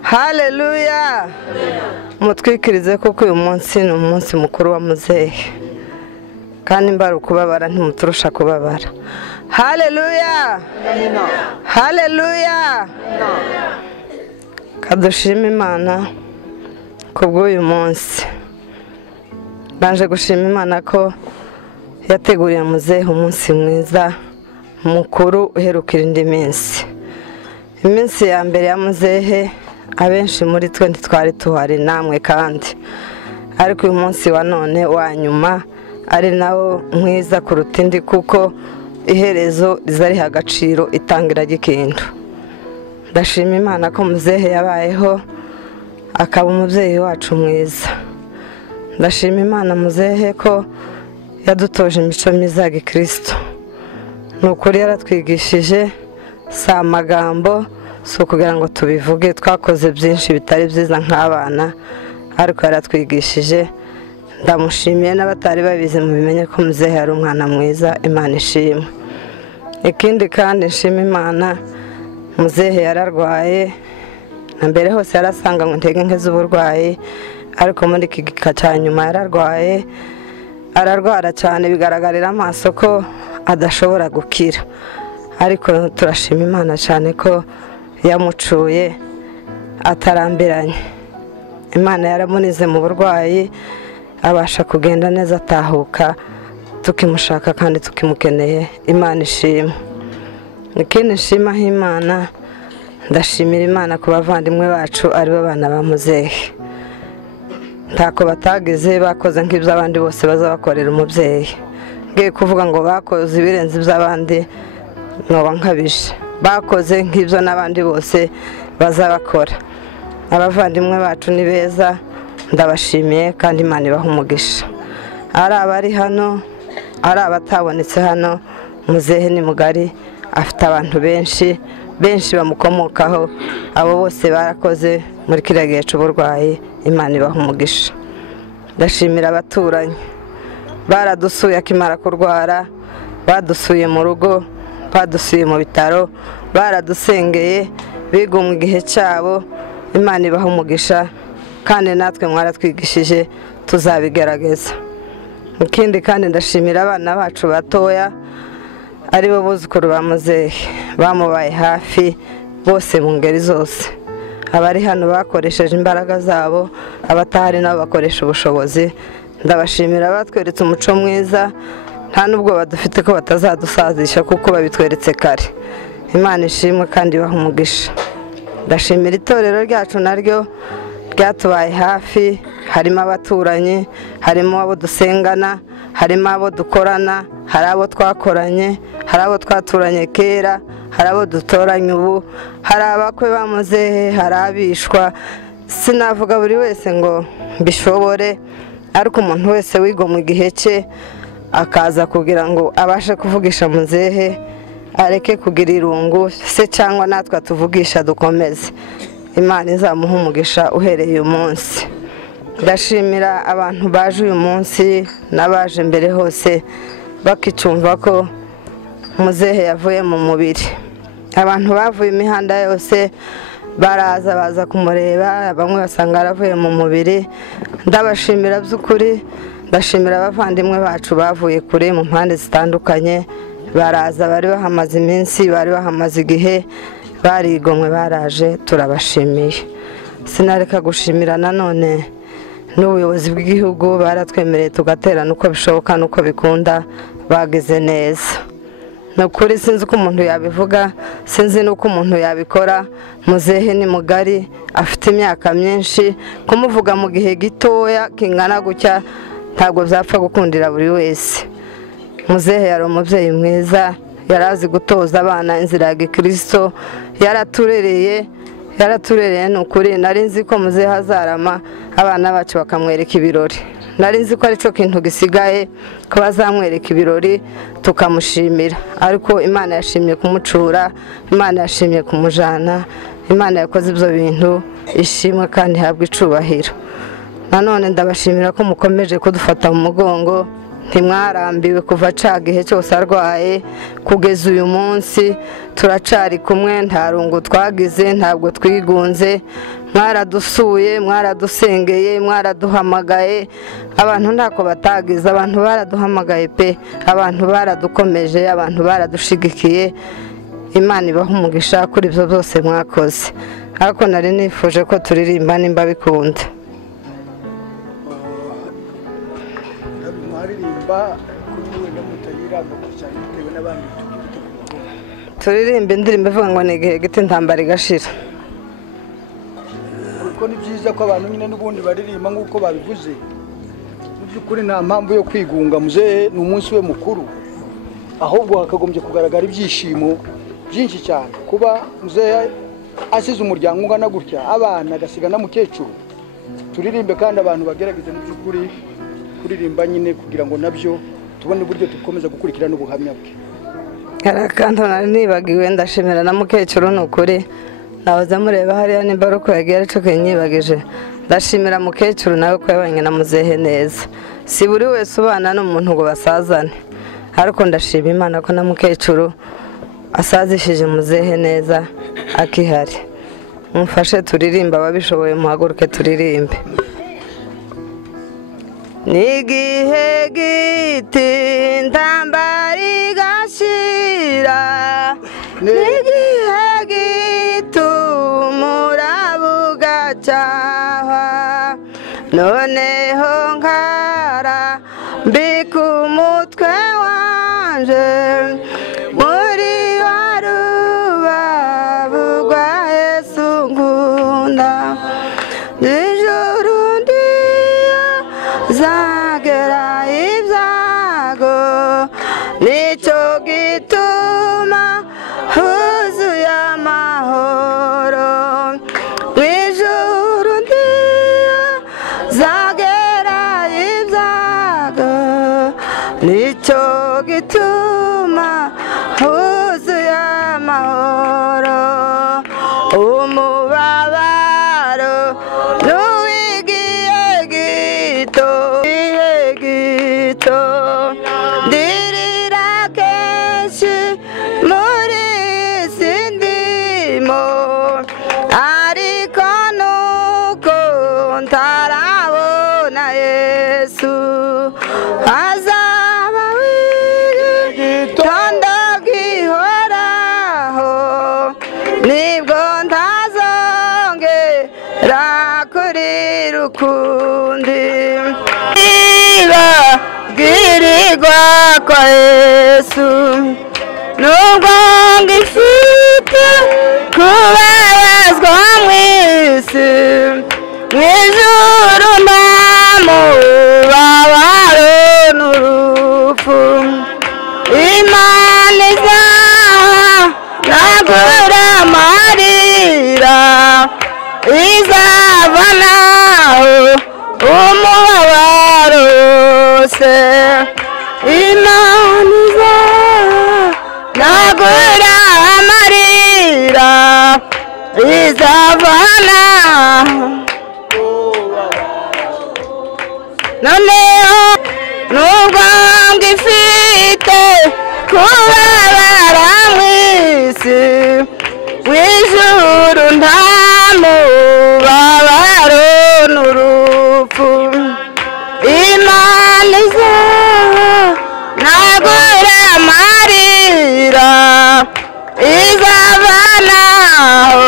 Haleluya. Mutwikirize kuko uyu munsi ni umunsi mukuru wa muzehe, kandi mbara ukubabara ntimuturusha kubabara. Haleluya. Haleluya. kadushima Imana kubw'uyu munsi. Baje gushima Imana ko yateguriye muzehe umunsi mwiza mukuru uherukira indi minsi. Iminsi ya mbere ya muzehe abenshi muri twe ntitwari tuhari namwe kandi, ariko uyu munsi wa none wa nyuma ari nawo mwiza kuruta indi kuko iherezo rizariha agaciro itangira ry'ikintu. Ndashima Imana ko muzehe yabayeho akaba umubyeyi wacu mwiza. Ndashima Imana muzehe ko yadutoje imico myiza ya gikristo. Ni ukuri yaratwigishije, si amagambo, si ukugira ngo tubivuge, twakoze byinshi bitari byiza nk'abana, ariko yaratwigishije. Ndamushimiye n'abatari babizi mubimenye ko muzehe yari umwana mwiza. Imana ishimwe. Ikindi kandi nshima Imana, muzehe yararwaye, na mbere hose yarasanganywe intege nke z'uburwayi, ariko muri iki gika cya nyuma yararwaye, ararwara cyane bigaragarira amaso ko adashobora gukira, ariko turashima Imana cyane ko yamucuye atarambiranye. Imana yaramunize mu burwayi, abasha kugenda neza atahuka, tukimushaka kandi tukimukeneye. Imana ishimwe. Ikindi nshima Imana, ndashimira Imana ku bavandimwe bacu aribo bana ba muzehe. Ntako batagize, bakoze nk'ibyo abandi bose bazabakorera umubyeyi. Ngiye kuvuga ngo bakoze ibirenze iby'abandi noba nkabije, bakoze nk'ibyo n'abandi bose bazabakora. Abavandimwe bacu ni beza, ndabashimiye kandi Imana ibaha umugisha. Ari abari hano, ari abatabonetse hano, muzehe ni mugari, afite abantu benshi bamukomokaho, abo bose barakoze muri kiriya gihe cy'uburwayi. Imana ibaha umugisha. Ndashimira abaturanyi baradusuye akimara kurwara, badusuye mu rugo, badusuye mu bitaro, baradusengeye, bigomwe igihe cyabo. Imana ibaha umugisha kandi natwe mwaratwigishije, tuzabigerageza. Ikindi kandi ndashimira abana bacu batoya aribo buzukuru ba muzehe, bamubaye hafi bose mu ngeri zose. Abari hano bakoresheje imbaraga zabo, abatahari nabo bakoresha ubushobozi. Ndabashimira batweretse umuco mwiza, nta nubwo badufite ko batazadusazisha kuko babitweretse kare. Imana ishimwe kandi ibaha umugisha. Ndashimira itorero ryacu naryo ryatubaye hafi, harimo abaturanyi, harimo abo dusengana, harimo abo dukorana, hari abo twakoranye, hari abo twaturanye kera, hari abo dutoranye ubu, hari abakwe ba muzehe, hari abishwa. Sinavuga buri wese ngo mbishobore, ariko umuntu wese wigomwe igihe cye akaza kugira ngo abashe kuvugisha muzehe, areke kugira irungu se cyangwa natwe atuvugisha dukomeze. Imana izamuha umugisha uhereye uyu munsi. Ndashimira abantu baje uyu munsi n'abaje mbere hose bakicumva ko muzehe yavuye mu mubiri. Abantu bavuye imihanda yose baraza baza kumureba, bamwe basanga yaravuye mu mubiri. Ndabashimira by'ukuri. Ndashimira abavandimwe bacu bavuye kure mu mpande zitandukanye, baraza, bari bahamaze iminsi, bari bahamaze igihe, barigomwe, baraje, turabashimiye. Sinareka gushimira nanone n'ubuyobozi bw'igihugu, baratwemereye tugaterana uko bishoboka n'uko bikunda, bagize neza. Ni ukuri sinzi uko umuntu yabivuga, sinzi n'uko umuntu yabikora. Muzehe ni mugari, afite imyaka myinshi, kumuvuga mu gihe gitoya kingana gutya ntabwo byapfa gukundira buri wese. Muzehe yari umubyeyi mwiza, yarazi gutoza abana inzira ya gikristo, yaraturereye ni ukuri. Nari nzi ko muzehe azarama abana bacu bakamwereka ibirori, nari nzi ko aricyo kintu gisigaye, ko bazamwereka ibirori tukamushimira, ariko Imana yashimye kumucura, Imana yashimye kumujana, Imana yakoze ibyo bintu, ishimwe kandi ihabwe icubahiro. Nanone ndabashimira ko mukomeje kudufata mu mugongo, ntimwarambiwe kuva ca gihe cyose arwaye kugeza uyu munsi. Turacari kumwe, nta rungu twagize, ntabwo twigunze. Mwaradusuye, mwaradusengeye, mwaraduhamagaye. Abantu ntako batagize, abantu baraduhamagaye pe, abantu baradukomeje, abantu baradushigikiye. imana ibaha umugisha kuri ibyo byose mwakoze ariko nari nifuje ko turirimba nimba bikunda turirimba indirimbo ivuga ngo ni igihe gito intambara igashira kuko ni byiza ko abantu nyine n'ubundi baririmba nk'uko babivuze mu by'ukuri nta mpamvu yo kwigunga muzehe ni umunsi we mukuru ahubwo hakagombye kugaragara ibyishimo byinshi cyane kuba muzehe asize umuryango ungana gutya abana agasiga na mukecuru turirimbe kandi abantu bagerageze mu by'ukuri kuririmba nyine kugira ngo nabyo tubone uburyo dukomeza gukurikirana ubuhamya bwe kandi nari nibagiwe ndashimira na mukecuru ni ukuri nahoze mureba hariya nimba ari uko yagiye aricyo nyibagije ndashimira mukecuru nawe ko yabanye na muzehe neza si buri wese ubana n'umuntu ngo basazane ariko ndashima imana ko na mukecuru asazishije muzehe neza akihari mufashe turirimba ababishoboye muhaguruke turirimbe n'igihe giti intambara igashira n'igihe gito umuraba ugacahwa noneho nkarambika umutwe wanje muri wa rubavu rwa Yesu nkunda nijoro ndiyo zagera ibyago nicyo gituma huzuye amahoro nijoro ndiyo zagera ibyago nicyo gituma huzuye amahoro umubabaro n'uwigiye gito ndirira kenshi muri isi ndimo ariko nuko ntarabona Yesu azaba w'igitondo gihoraho nibwo ntazongera kurira ukundi bwirirwa kwa Yesu nubwo ngifite kubabazwa mu isi mu ijuru nta mubabaro n'urupfu imana izanagura amarira izavanaho umubabaro wose imana izanagura amarira izavanaho noneho nubwo ngifite kubabara mu isi mu ijuru nta mubabaro n'urupfu imana izanagura amarira izavanaho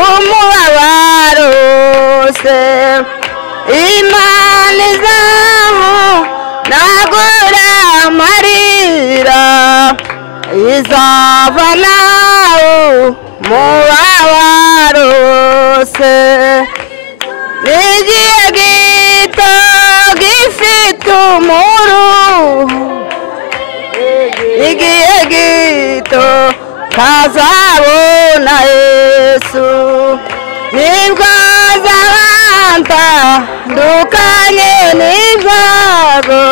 umubabaro wose imana izanagura amarira izavanaho umubabaro wose n'igihe gito gifite umuruho igihe gito ntazabona Yesu nibwo zabantandukanye n'ibyago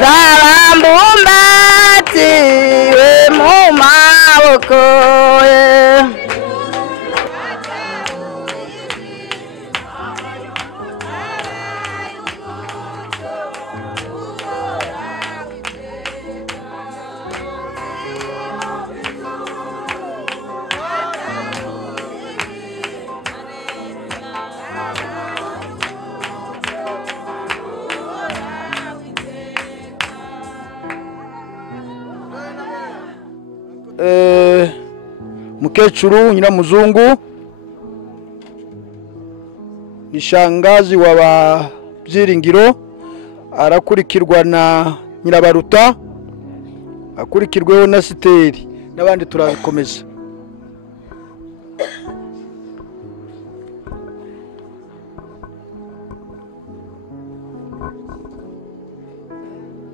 zarambumbatiwe mu maboko ye mukecuru Nyiramuzungu ni shangazi wa Byiringiro, arakurikirwa na Nyirabaruta, akurikirweho na Siteri, n'abandi turabikomeza.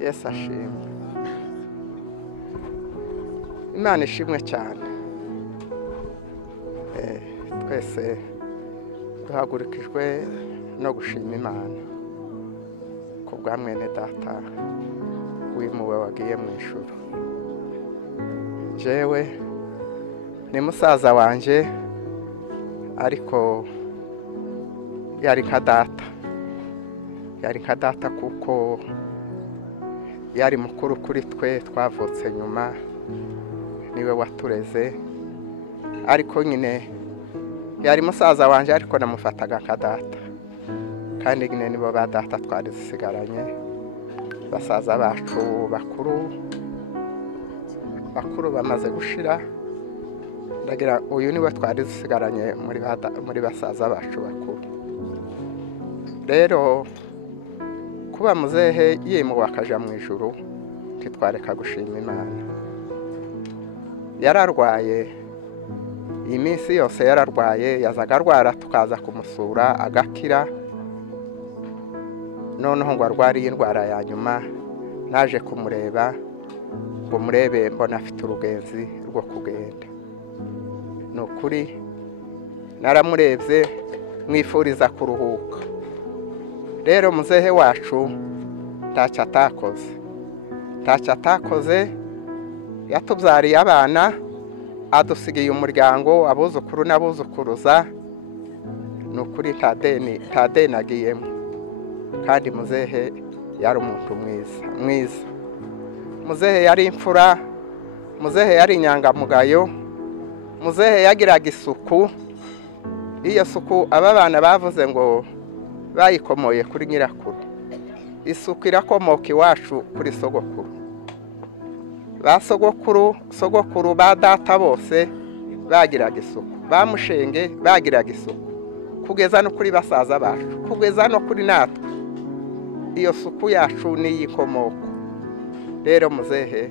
Yesu ashimwe. Imana ishimwe cyane. Twese duhagurikijwe no gushima Imana ku bwa mwene data wimuwe wagiye mu ijuru. Jewe ni musaza wanje, ariko yari nka data kuko yari mukuru kuri twe, twavutse nyuma, niwe watureze. Ariko nyine yari musaza wanje, ariko namufataga nka data, kandi nyine nibo ba data twari dusigaranye, basaza bacu bakuru bamaze gushira. Ndagira uyu niwe twari dusigaranye muri basaza bacu bakuru. Rero kuba muzehe yimuwe akaja mu ijuru, ntitwareka gushima Imana. Yararwaye, iyi minsi yose yararwaye, yazaga arwara tukaza kumusura agakira. Noneho ngo arwariye indwara ya nyuma, naje kumureba ngo murebe, mbona afite urugenzi rwo kugenda. Ni ukuri naramurebye, mwifuriza kuruhuka. Rero muzehe wacu ntacyo atakoze, yatubyariye abana, adusigiye umuryango, abuzukuru n'abuzukuruza. Ni ukuri nta deni agiyemo, kandi muzehe yari umuntu mwiza. Muzehe yari imfura, muzehe yari inyangamugayo, muzehe yagiraga isuku. Iyo suku aba bana bavuze ngo bayikomoye kuri nyirakuru. Isuku irakomoka iwacu kuri sogokuru. Ba sogokuru ba data bose bagiraga isuku, ba mushenge bagiraga isuku, kugeza no kuri basaza bacu, kugeza no kuri natwe. Iyo suku yacu ni yikomoko. Rero muzehe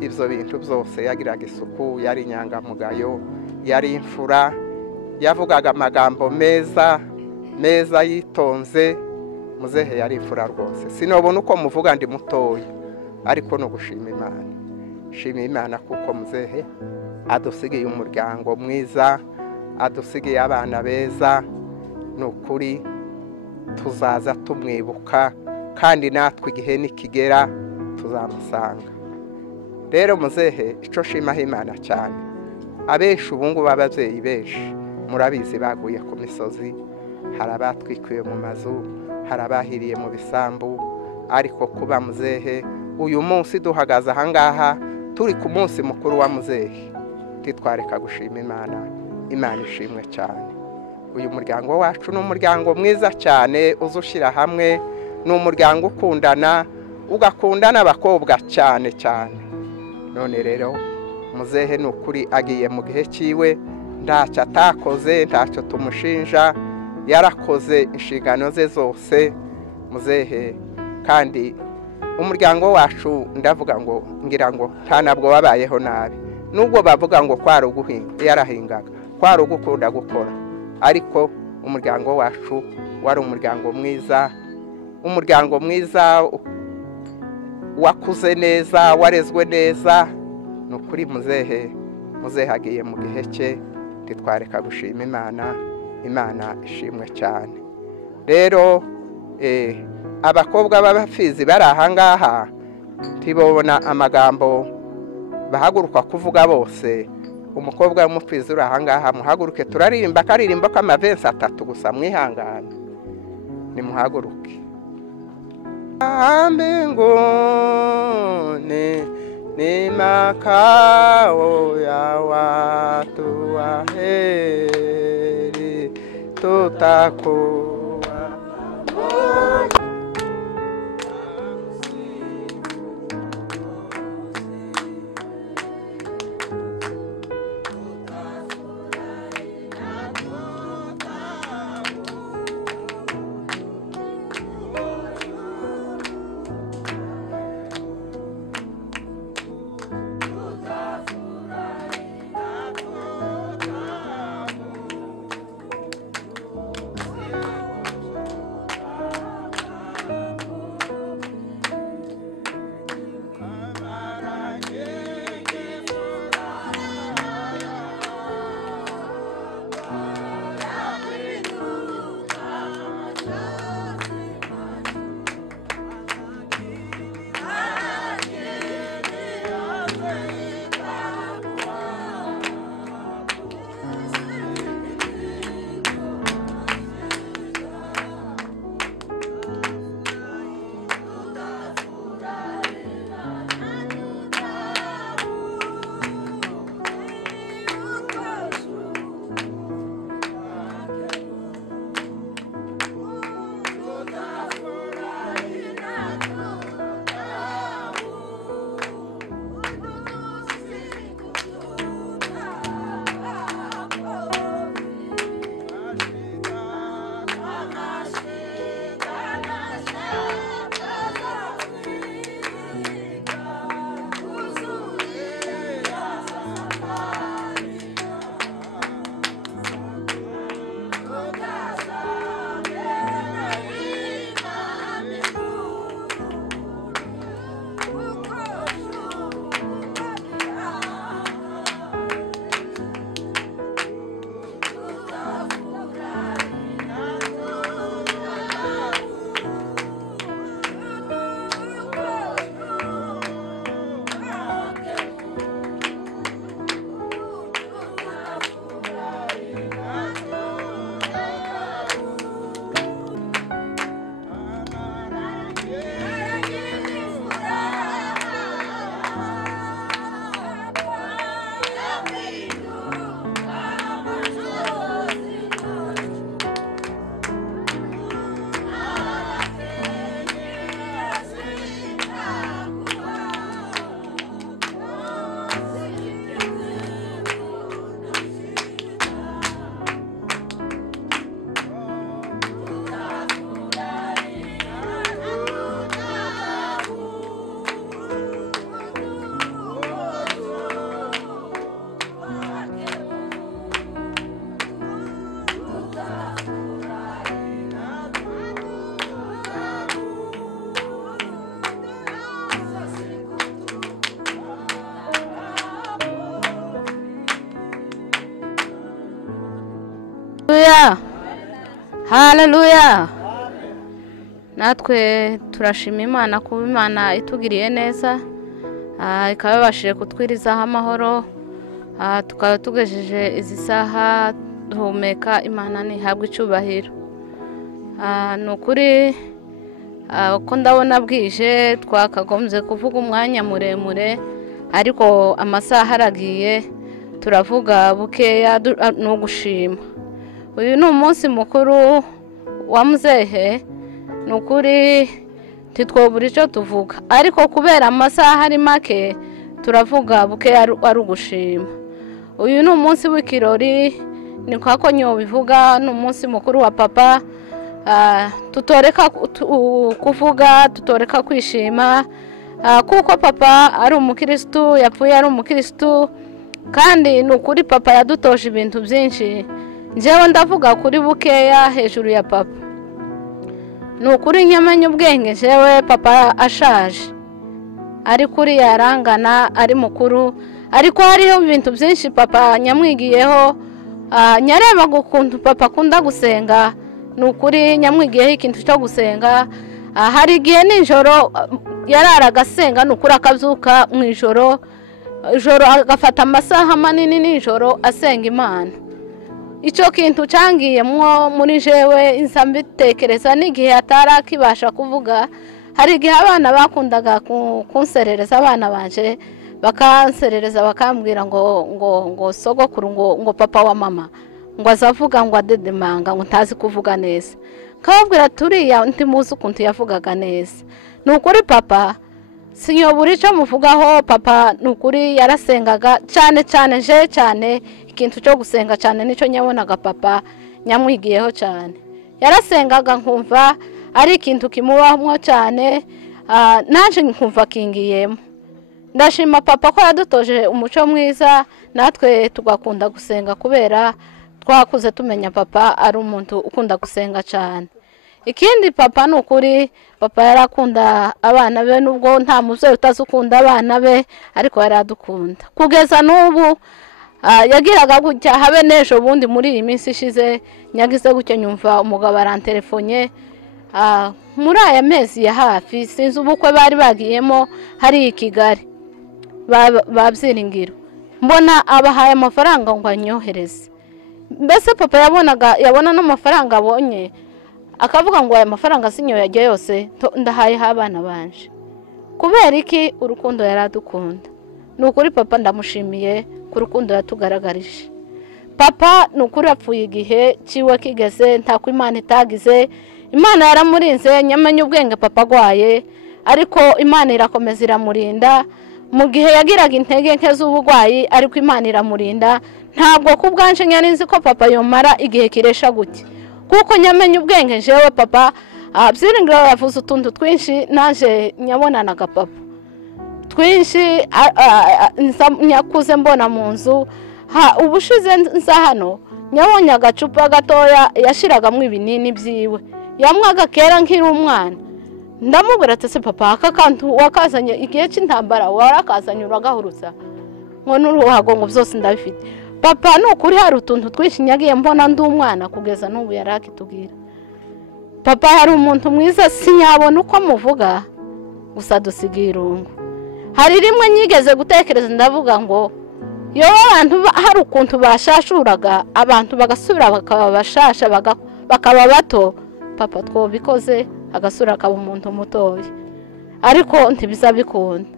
ibyo bintu byose yagiraga isuku, yari inyangamugayo, yari imfura, yavugaga amagambo meza yitonze. Muzehe yari imfura rwose. Sinobona uko muvuga ndi mutoya, ariko no gushima Imana. Shima Imana kuko muzehe adusigiye umuryango mwiza, adusigiye abana beza. Ni ukuri tuzaza tumwibuka, kandi natwe igihe nikigera tuzamusanga. Rero muzehe icyo shimaho Imana cyane, abenshi ubungu b'ababyeyi benshi murabizi baguye ku misozi, hari abatwikiwe mu mazu, hari abahiriye mu bisambu. Ariko kuba muzehe uyu munsi duhagaze ahangaha turi ku munsi mukuru wa muzehe, ntitwareka gushima Imana. Imana ishimwe cyane. Uyu muryango wacu ni umuryango mwiza cyane, uzushyira hamwe. Ni umuryango ukundana, ugakunda n'abakobwa cyane. None rero muzehe ni ukuri agiye mu gihe cyiwe, ntacyo atakoze, ntacyo tumushinja. Yarakoze inshingano ze zose muzehe, kandi umuryango wacu ndavuga ngo ngira ngo nta nabwo wabayeho nabi. Nubwo bavuga ngo kwari uguhinga, yarahingaga, kwari ugukunda gukora, ariko umuryango wacu wari umuryango mwiza, wakuze neza, warezwe neza. Ni ukuri muzehe agiye mu gihe cye, ntitwareka gushima Imana. Imana ishimwe cyane. Rero abakobwa b'abafizi bari ahangaha ntibabona amagambo bahaguruka kuvuga bose. Umukobwa w'umufizi uri ahangaha, muhaguruke turaririmba akaririmbo k'amavensi 3 gusa, mwihangane nimuhaguruke. Mbinguni ni makao ya watu wa heri, tutakuwa haleluya. Natwe turashima Imana kuba Imana itugiriye neza, ikaba yabashije kutwirizaho amahoro, tukaba tugejeje izi saha duhumeka. Imana ntihabwe icyubahiro. Ni ukuri ko ndabona bwije twakagombye kuvuga umwanya muremure, ariko amasaha aragiye, turavuga bukeya no gushima. Uyu ni umunsi mukuru wa muzehe, ni ukuri ntitwobura icyo tuvuga, ariko kubera amasaha ari make turavuga bukeya ari ugushima. Uyu ni umunsi w'ikirori, ni kako nyobivuga, ni umunsi mukuru wa papa. Tutoreka kuvuga, tutoreka kwishima, kuko papa ari umukristo, yapfuye ari umukristo, kandi ni ukuri papa yadutoje ibintu byinshi. Njyewe ndavuga kuri bukeya hejuru ya papa. Ni ukuri nyamenya ubwenge, njyewe papa ashaje, ari kuri yarangana, ari mukuru, ariko hariho ibintu byinshi papa nyamwigiyeho. Nyareba gukuntu papa akunda gusenga, ni ukuri nyamwigiyeho ikintu cyo gusenga. Hari igihe nijoro yararaga asenga, ni ukuri akabyuka mu ijoro agafata amasaha manini nijoro asenga Imana. Icyo kintu cyangiyemwo muri jewe insa mbitekereza, n'igihe atari akibasha kuvuga. Hari igihe abana bakundaga kunserereza, abana banje bakanserereza bakambwira ngo sogokuru ngo papa wa mama ngo azavuga ngo adedemanga ngo ntazi kuvuga neza. Kababwira turiya ntimuzi ukuntu yavugaga neza. Ni ukuri papa sinyobura icyo muvugaho. Papa ni ukuri yarasengaga cyane cyane, cyane ikintu cyo gusenga cyane nicyo nyabonaga papa nyamwigiyeho cyane. Yarasengaga nkumva ari ikintu kimubahamo cyane, naje nkumva kingiyemo. Ndashima papa ko yadutoje umuco mwiza, natwe tugakunda gusenga kubera twakuze tumenya papa ari umuntu ukunda gusenga cyane. Ikindi papa ni ukuri, papa yarakunda abana be, nubwo nta mubyeyi utazukunda abana be, ariko yaradukunda kugeza n'ubu. Yagiraga gutya habe n'ejo bundi muri iyi minsi ishize nyagize gutya nyumva umugabo aranterefonye. Muri aya mezi ya hafi sinzi ubukwe bari bagiyemo hari i Kigali babyiringiro, mbona abahaye amafaranga ngo anyohereze. Mbese papa yabona n'amafaranga abonye akavuga ngo aya mafaranga sinyo yagiye yose ndahaye abana banje. Kubera iki? Urukundo yaradukunda. Ni ukuri papa ndamushimiye ku rukundo yatugaragarije. Papa ni ukuri apfuye igihe ciwe kigeze, nta ko Imana itagize. Imana yaramurinze, nyamenya ubwenge papa agwaye, ariko Imana irakomeza iramurinda. Mu gihe yagiraga intege nke z'ubugwayi, ariko Imana iramurinda. Ntabwo kubwanje nyarinzi ko papa yomara igihe kiresha gutya, kuko nyamenya ubwenge jewe papa byiringiro yavuze utuntu twinshi naje nyabonanaga papa twinshi. Nyakuze mbona mu nzu ubushize nza hano nyabonye agacupa gatoya yashiragamo ibinini byiwe, yamwaga kera nkiri umwana. Ndamubwira ati se papa aka kantu wakazanye igihe cy'intambara warakazanye uragahurutsa ngo n'uruhago ngo byose ndabifite. Papa ni ukuri hari utuntu twinshi nyagiye mbona ndi umwana kugeza n'ubu yarakitubwira. Papa yari umuntu mwiza, sinyabona uko muvuga, gusa dusigaye irungu. Hari rimwe nyigeze gutekereza ndavuga ngo yo abantu hari ukuntu bashashuraga abantu bagasubira bakaba bashasha bakaba bato. Papa twobikoze agasura akaba umuntu mutoya, ariko ntibizabikunda.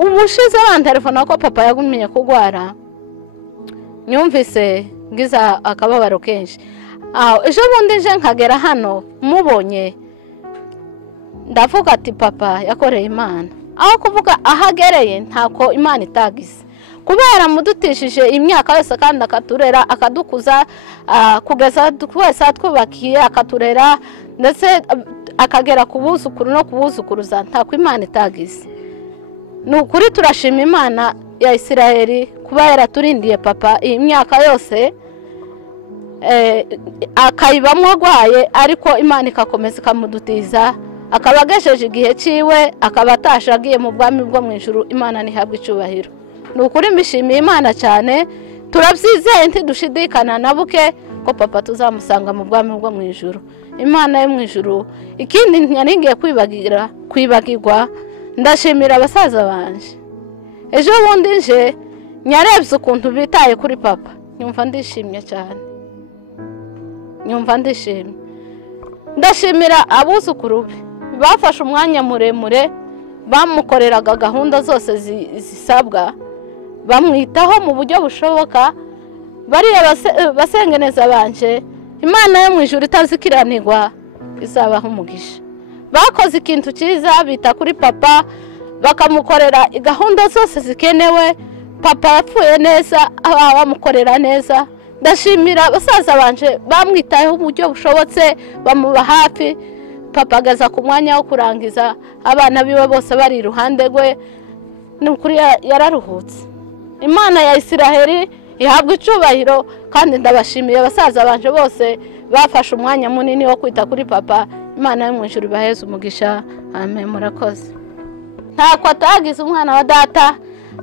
Ubushize bantelefona ko papa yagumiye kugwara, nyumvise ngiza akababaro kenshi. Ejo bundi nje nkagera hano mubonye ndavuga ati papa yakoreye Imana. Aho kuvuga ahagereye ntako Imana itagize, kubera mudutishije imyaka yose kandi akaturera akadukuza kugeza twese twubakiye akaturera, ndetse akagera ku buzukuru no kubuzukuruza, ntako Imana itagize. Ni ukuri turashima Imana ya Isiraheli kuba yaraturindiye papa iyi myaka yose, akayibamo agwaye, ariko Imana ikakomeza ikamudutiza, akaba agejeje igihe ciwe, akaba atashagiye mu bwami bwo mu ijuru. Imana nihabwe icyubahiro. Ni ukuri mbishimiye Imana cyane, turabyizeye ntidushidikana na buke ko papa tuzamusanga mu bwami bwo mu ijuru. Imana yo mu ijuru, ikindi ntiyaringiye kwibagirwa, ndashimira abasaza banje. Ejo bundi nje nyarebye ukuntu bitaye kuri papa, nyumva ndishimye cyane, nyumva ndishimye. Ndashimira abuzukuru be bafashe umwanya muremure, bamukoreraga gahunda zose zisabwa, bamwitaho mu buryo bushoboka. Bariya basengeneza banje, Imana yo mu ijuru itazikiranirwa izabaha umugisha. Bakoze ikintu cyiza, bita kuri papa, bakamukorera gahunda zose zikenewe. Papa yapfuye neza, bamukorera neza. Ndashimira abasaza banje bamwitayeho uburyo bushobotse, bamuba hafi. Papa agaza ku mwanya wo kurangiza, abana biwe bose bari iruhande rwe, n'ukuri yararuhutse. Imana ya Isiraheli ihabwa icyubahiro, kandi ndabashimiye abasaza banje bose bafashe umwanya munini wo kwita kuri papa. Imana yo mu ijuru ibaheze umugisha. Amen. Murakoze. Ntako atagize umwana wa data,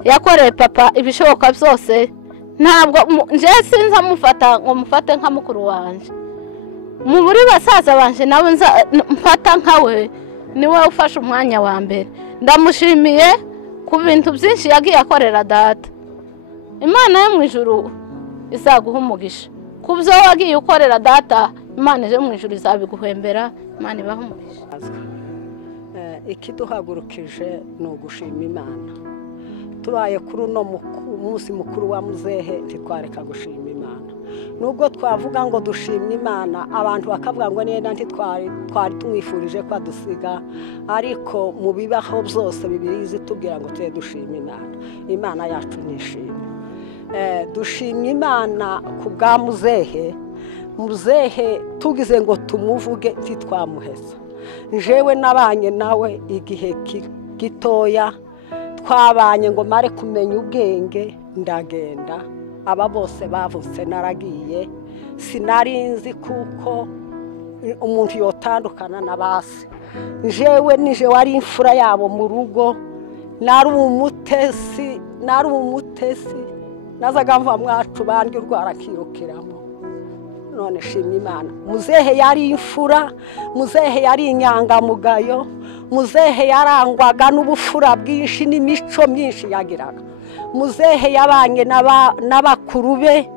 yakoreye papa ibishoboka byose. Ntabwo nje sinza mufata ngo mufate nka mukuru wanje. Mu buri basaza banje nawe mfata nkawe, niwe ufashe umwanya wa mbere. Ndamushimiye ku bintu byinshi yagiye akorera data. Imana yo mu ijuru izaguha umugisha. Ku byo wagiye ukorera data, Imana yo mu ijuru izabiguhembera. Imana ibaha umugisha. Ikiduhagurukije ni ugushima Imana. Tubaye kuri uno munsi mukuru wa muzehe, ntitwareka gushima Imana. Nubwo twavuga ngo dushimye Imana, abantu bakavuga ngo nenda twari tumwifurije ko adusiga, ariko mu bibaho byose Bibiliya izitubwira ngo tujye dushima Imana. Imana yacu nishimye. Dushimye Imana ku bwa muzehe. Muzehe tugize ngo tumuvuge ntitwamuheza. Njewe nabanye nawe igihe gitoya, twabanye ngo mare kumenya ubwenge, ndagenda. Aba bose bavutse naragiye, sinarinzi kuko umuntu yotandukana na base. Njewe nije wari imfura yabo mu rugo, nari umutesi, nazaga mva mwacu bandye urwara kirukiramo. None shimye Imana. Muzehe yari imfura, muzehe yari inyangamugayo, muzehe yarangwaga n'ubufura bwinshi n'imico myinshi yagiraga. Muzehe yabanye n'abakuru be,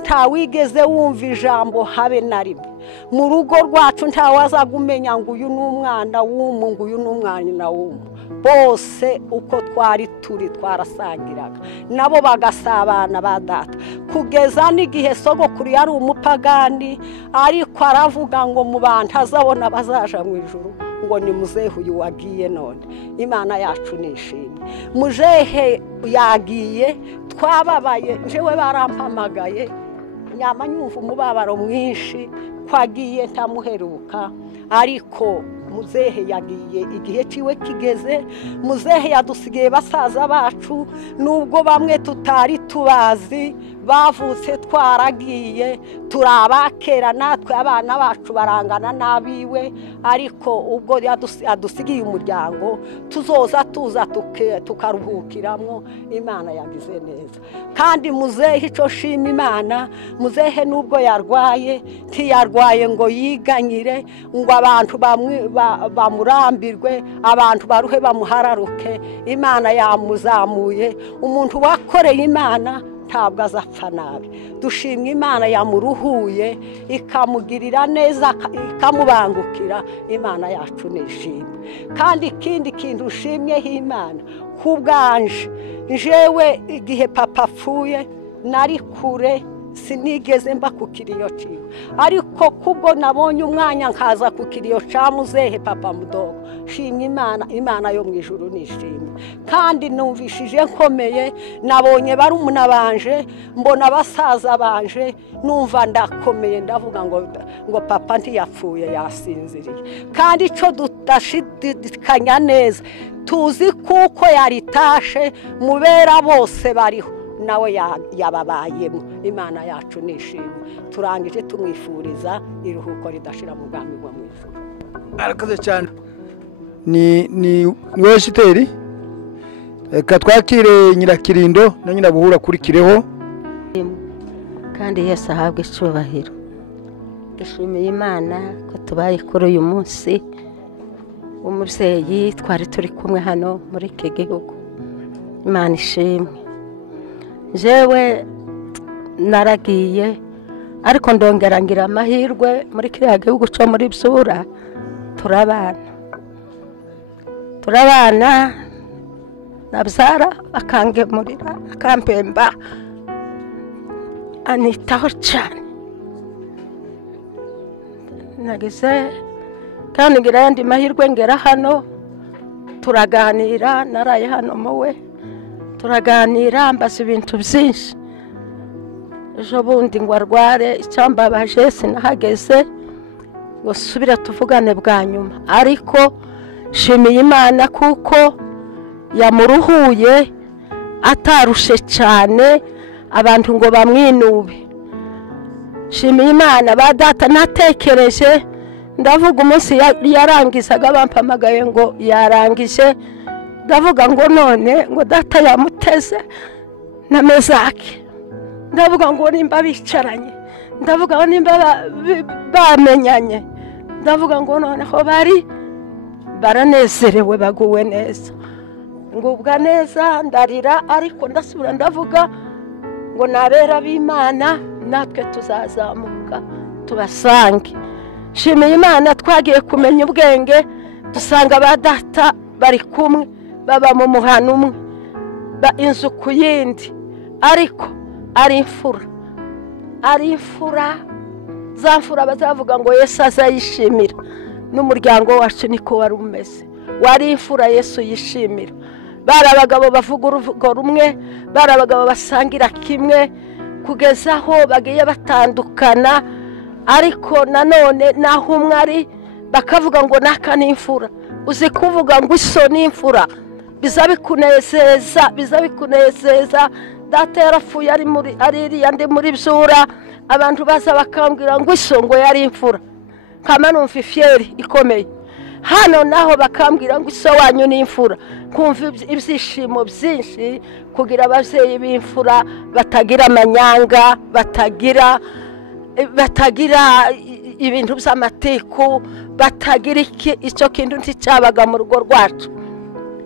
ntawigeze wumva ijambo habe na rimwe. Mu rugo rwacu ntawazaga umenya ngo uyu ni umwana w'umu, ngo uyu ni umwana w'umu. Bose uko twari turi twarasangiraga, nabo bagasabana ba data. Kugeza n'igihe sogokuru yari umupagani, ariko aravuga ngo mu bantu azabona bazaja mu ijuru, ngo ni muzehe uyu wagiye none. Imana yacu nishimye. Muzehe yagiye, twababaye, njewe barampamagaye, nyama nyumva umubabaro mwinshi ko agiye ntamuheruka, ariko muzehe yagiye igihe ciwe kigeze. Muzehe yadusigaye basaza bacu, nubwo bamwe tutari tubazi, bavutse twaragiye, turabakera natwe abana bacu barangana nabiwe, ariko ubwo yadusigiye umuryango tuzoza tuza tukaruhukiramo. Imana yagize neza. Kandi muzehe ico shima Imana, muzehe nubwo yarwaye, ntiyarwaye ngo yiganyire, ngo abantu bamurambirwe, abantu baruhe bamuhararuke. Imana yamuzamuye. Umuntu wakoreye Imana ntabwo azapfa nabi. Dushimye Imana yamuruhuye, ikamugirira neza, ikamubangukira. Imana yacu nishimye. Kandi ikindi kintu ushimyeho Imana, ku bwanje njewe igihe papa apfuye nari kure, sinigeze mba ku kiriyo ciwe, ariko kubwo nabonye umwanya nkaza ku kiriyo ca muzehe papa mudogo. Shimye Imana. Imana yo mu ijuru nishimye. Kandi numvishije nkomeye, nabonye barumuna banje, mbona basaza banje, numva ndakomeye, ndavuga ngo papa ntiyapfuye, yasinziriye. Kandi ico tudashidikanya neza, tuzi kuko yaritashe, mubera bose bariho, nawe yababayemo. Imana yacu nishimye. Turangije tumwifuriza iruhuko ridashira mu bwami bwo mu ijuru. Arakoze cyane. Ni wowe Shiteri. Reka twakire Nyirakirindo na Nyirabuhura kuri kireho. Kandi Yesu ahabwe icyubahiro. dushimiye Imana ko tubaye kuri uyu munsi umubyeyi twari turi kumwe hano muri iki gihugu. Imana ishimwe. Jewe naragiye ariko ndongera ngira amahirwe muri kiriya gihugu cyo muri Byura turabana nabyara akangemurira akampemba anitaho cyane. Nagize kandi ngira yandi mahirwe ngera hano turaganira, naraye hano muwe turaganira mbaza ibintu byinshi. Ejo bundi ngo arware icyambabaje sinahageze ngo subira tuvugane bwa nyuma, ariko shimiye Imana kuko yamuruhuye atarushe cyane abantu ngo bamwinube. Shimiye Imana ba data natekereje ndavuga umunsi yarangizaga bampamagaye ngo yarangije, ndavuga ngo none ngo data yamuteze na Mezaki, ndavuga ngo nimba bicaranye, ndavuga ngo nimba bamenyanye, ndavuga ngo noneho baranezerewe baguwe neza, ngubwa neza ndarira, ariko ndasubira ndavuga ngo nabera b'Imana natwe tuzazamuka tubasange. Shimiye Imana twagiye kumenya ubwenge dusanga ba data bari kumwe baba mu muhano umwe inzu ku yindi, ariko ari imfura za mfura bazavuga ngo Yesu azayishimira. N'umuryango wacu niko wari umeze, wari imfura Yesu yishimira. Bari abagabo bavuga uruvugo rumwe, bari abagabo basangira kimwe, kugeza aho bagiye batandukana, ariko nanone naho umwe ari bakavuga ngo naka ni imfura. Uzi kuvuga ngo iso ni imfura biza bikunezeza. Data yarapfuye ari yandi muri Byura, abantu baza bakambwira ngo iso ngo yari imfura, kama numva ifieri ikomeye. Hano naho bakambwira ngo iso wanyu ni imfura, kumva ibyishimo byinshi kugira ababyeyi b'imfura batagira amanyanga, batagira ibintu by'amatiku, batagira icyo kintu nticyabaga mu rugo rwacu.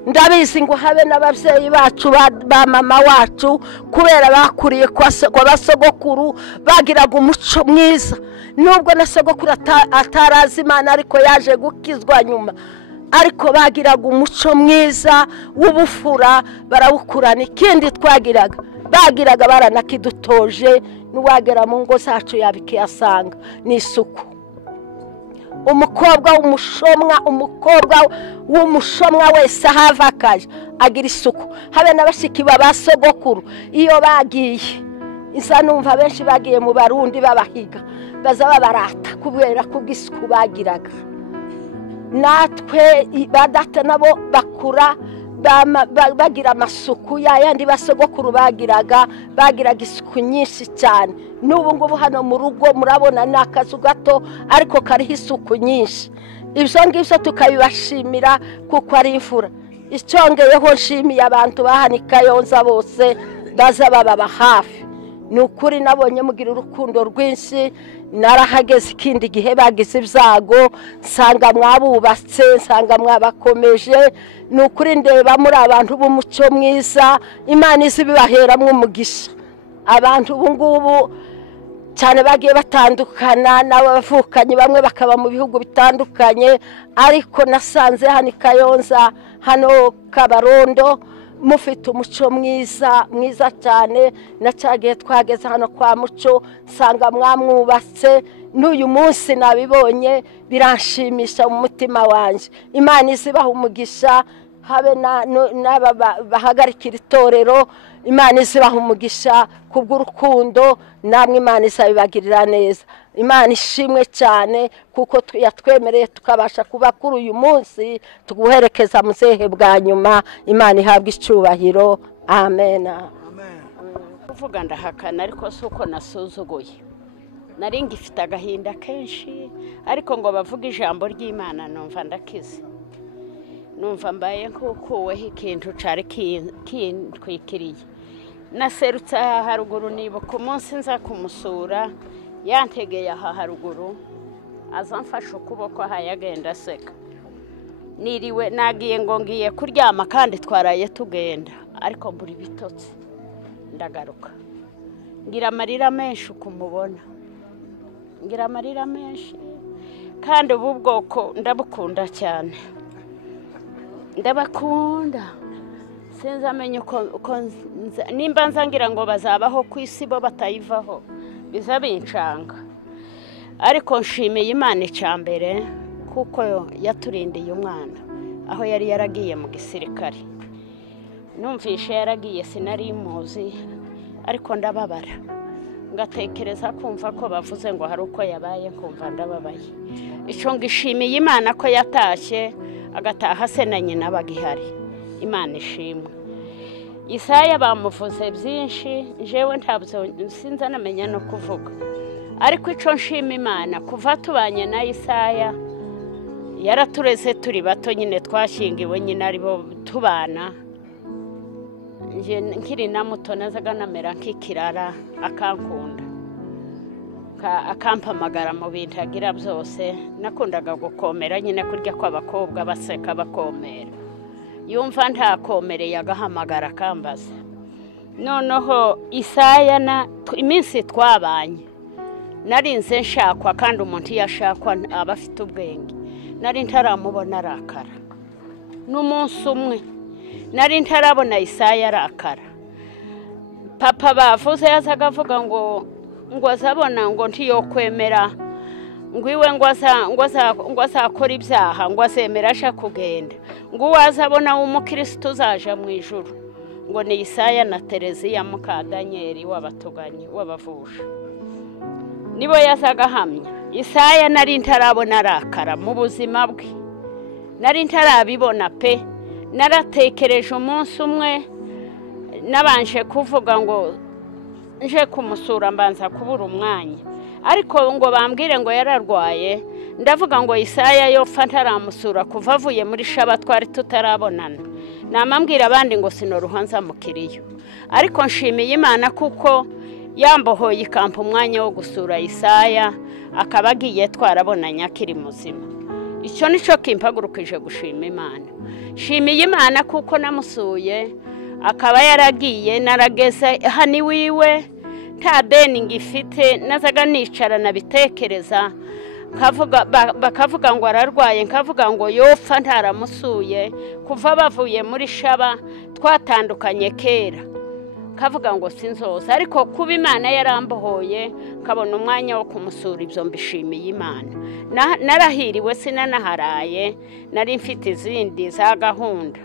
Ndabizi ngo habe n'ababyeyi bacu ba mama wacu kubera bakuriye kwa basogokuru bagiraga umuco mwiza, nubwo na sogokuru atarazi Imana ariko yaje gukizwa nyuma, ariko bagiraga umuco mwiza w'ubufura barawukurana. Ikindi bagiraga baranakidutoje, n'uwagera mu ngo zacu yabikiyasanga ni isuku. Umukobwa w'umushomwa wese ahava akaje agira isuku. Habe n'abashiki babasogokuru iyo bagiye isa numva benshi bagiye mu Barundi babahiga baza babarata kubera kubw'isuku bagiraga. Natwe badata nabo bakura bagira amasuku yandi basogokuru bagiraga isuku nyinshi cyane. N'ubu ngubu hano mu rugo murabona n'akazu gato ariko kariho isuku nyinshi. Ibyo ngibyo tukabibashimira kuko ari imfura. Icyongeyeho nshimiye abantu bahanika Yonza bose baza baba hafi. Ni ukuri nabonye mugira urukundo rwinshi. Narahageze ikindi gihe bagize ibyago nsanga mwabubatse, nsanga mwabakomeje. Ni ukuri ndeba muri abantu b'umuco mwiza, Imana izibibaheramwe umugisha. Abantu ubu ngubu cyane bagiye batandukana n'abavukanye, bamwe bakaba mu bihugu bitandukanye, ariko nasanze hano Kayonza, hano Kabarondo mufite umuco mwiza cyane. Nacagiye twageze hano kwa Muco nsanga mwamwubatse, n'uyu munsi nabibonye biranshimisha mu mutima wanjye. Imana izibaha umugisha, habe n'aba bahagarikira itorero, Imana izibaha umugisha kubw'urukundo, namwe Imana izabibagirira neza. Imana ishimwe cyane kuko yatwemereye tukabasha kuba kuri uyu munsi tuguherekeza muzehe bwa nyuma. Imana ihabwa icyubahiro. Amen. Kuvuga ndahakana ariko suko nasuzuguye, nari ngifite agahinda kenshi, ariko ngo bavuga ijambo ry'Imana numva ndakize, numva mbaye nkukuweho ikintu cari kintwikiriye. Naserutse haruguru nibuka umunsi nza kumusura yantegeye aha haruguru aza mfashe ukuboko aha yagenda aseka niriwe nagiye ngo ngiye kuryama kandi twaraye tugenda ariko mbura ibitotsi ndagaruka ngira amarira menshi ukumubona ngira amarira menshi kandi ubu bwoko ndabukunda cyane ndabakunda sinzi amenye uko nimba nzangira ngo bazabaho ku isi bo batayivaho biza bincanga ariko nshimiye Imana icyambere kuko yaturindiye umwana aho yari yaragiye mu gisirikare numvishe yaragiye sinari muzi ariko ndababara ngatekereza kumva ko bavuze ngo hari uko yabaye kumva ndababaye icyo ngishimiye Imana ko yatashye agataha se na nyina bagihari Imana ishimwe Isaya bamuvuze byinshi jewe ntabyo sinza namenya no kuvuga ariko icyo nshima Imana kuva tubanye na Isaya yaratureze turi bato nyine twashingiwe nyine aribo tubana nkiri na muto nazaga namera nk'ikirara akankunda akampamagara mu bintu agira byose nakundaga gukomera nyine kurya kw'abakobwa baseka bakomera yumva ntakomereye agahamagara akambaza noneho Isaya iminsi twabanye narinze nshakwa kandi umuntu iyo ashakwa aba afite ubwenge nari ntaramubona arakara n'umunsi umwe nari ntarabona Isaya arakara papa bavuze yazaga avuga ngo azabona ngo ntiyokwemera ngo iwe ngo azakora ibyaha ngo azemera asha kugenda ngo wazabona umukristo uzaja mu ijuru ngo ni Isaya na Tereziya muka Danieli w'abatuganyi w'abavusha nibo yazaga hamya Isaya nari ntarabona arakara mu buzima bwe nari ntarabibona pe naratekereje umunsi umwe nabanje kuvuga ngo nje kumusura mbanza kubura umwanya ariko ngo bambwire ngo yararwaye ndavuga ngo Isaya yopfa ntaramusura kuva avuye muri shaba twari tutarabonana namambwira abandi ngo sinoruhanza mukiriyo ariko nshimiye Imana kuko yambohoye ikampa umwanya wo gusura Isaya akaba agiye twarabonanye akiri muzima icyo nicyo kimpagurukije gushima Imana shimiye Imana kuko namusuye akaba yaragiye narageze hani wiwe nta deni ngifite nazaga nicara nabitekereza bakavuga ngo ararwaye nkavuga ngo yopfa ntaramusuye kuva bavuye muri shaba twatandukanye kera kavuga ngo sinzoza ariko kuba Imana yarambohoye kabona umwanya wo kumusura ibyo mbishimiye Imana narahiriwe sinanaharaye nari mfite izindi za gahunda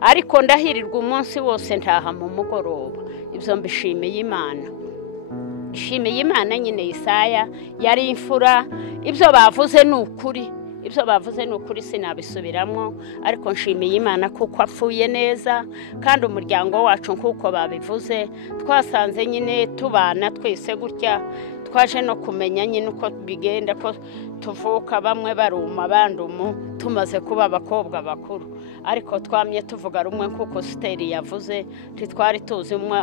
ariko ndahirirwa umunsi wose ntaha mu mugoroba ibyo mbishimiye Imana shimiye Imana nyine Isaya yari imfura ibyo bavuze ni ukuri ibyo bavuze ni ukuri sinabisubiramo ariko nshimiye Imana kuko apfuye neza kandi umuryango wacu nkuko babivuze twasanze nyine tubana twese gutya twaje no kumenya nyine uko bigenda ko tuvuka bamwe baruma abandumu tumaze kuba abakobwa bakuru ariko twamye tuvuga rumwe kuko Siteri yavuze twari tuzi umwe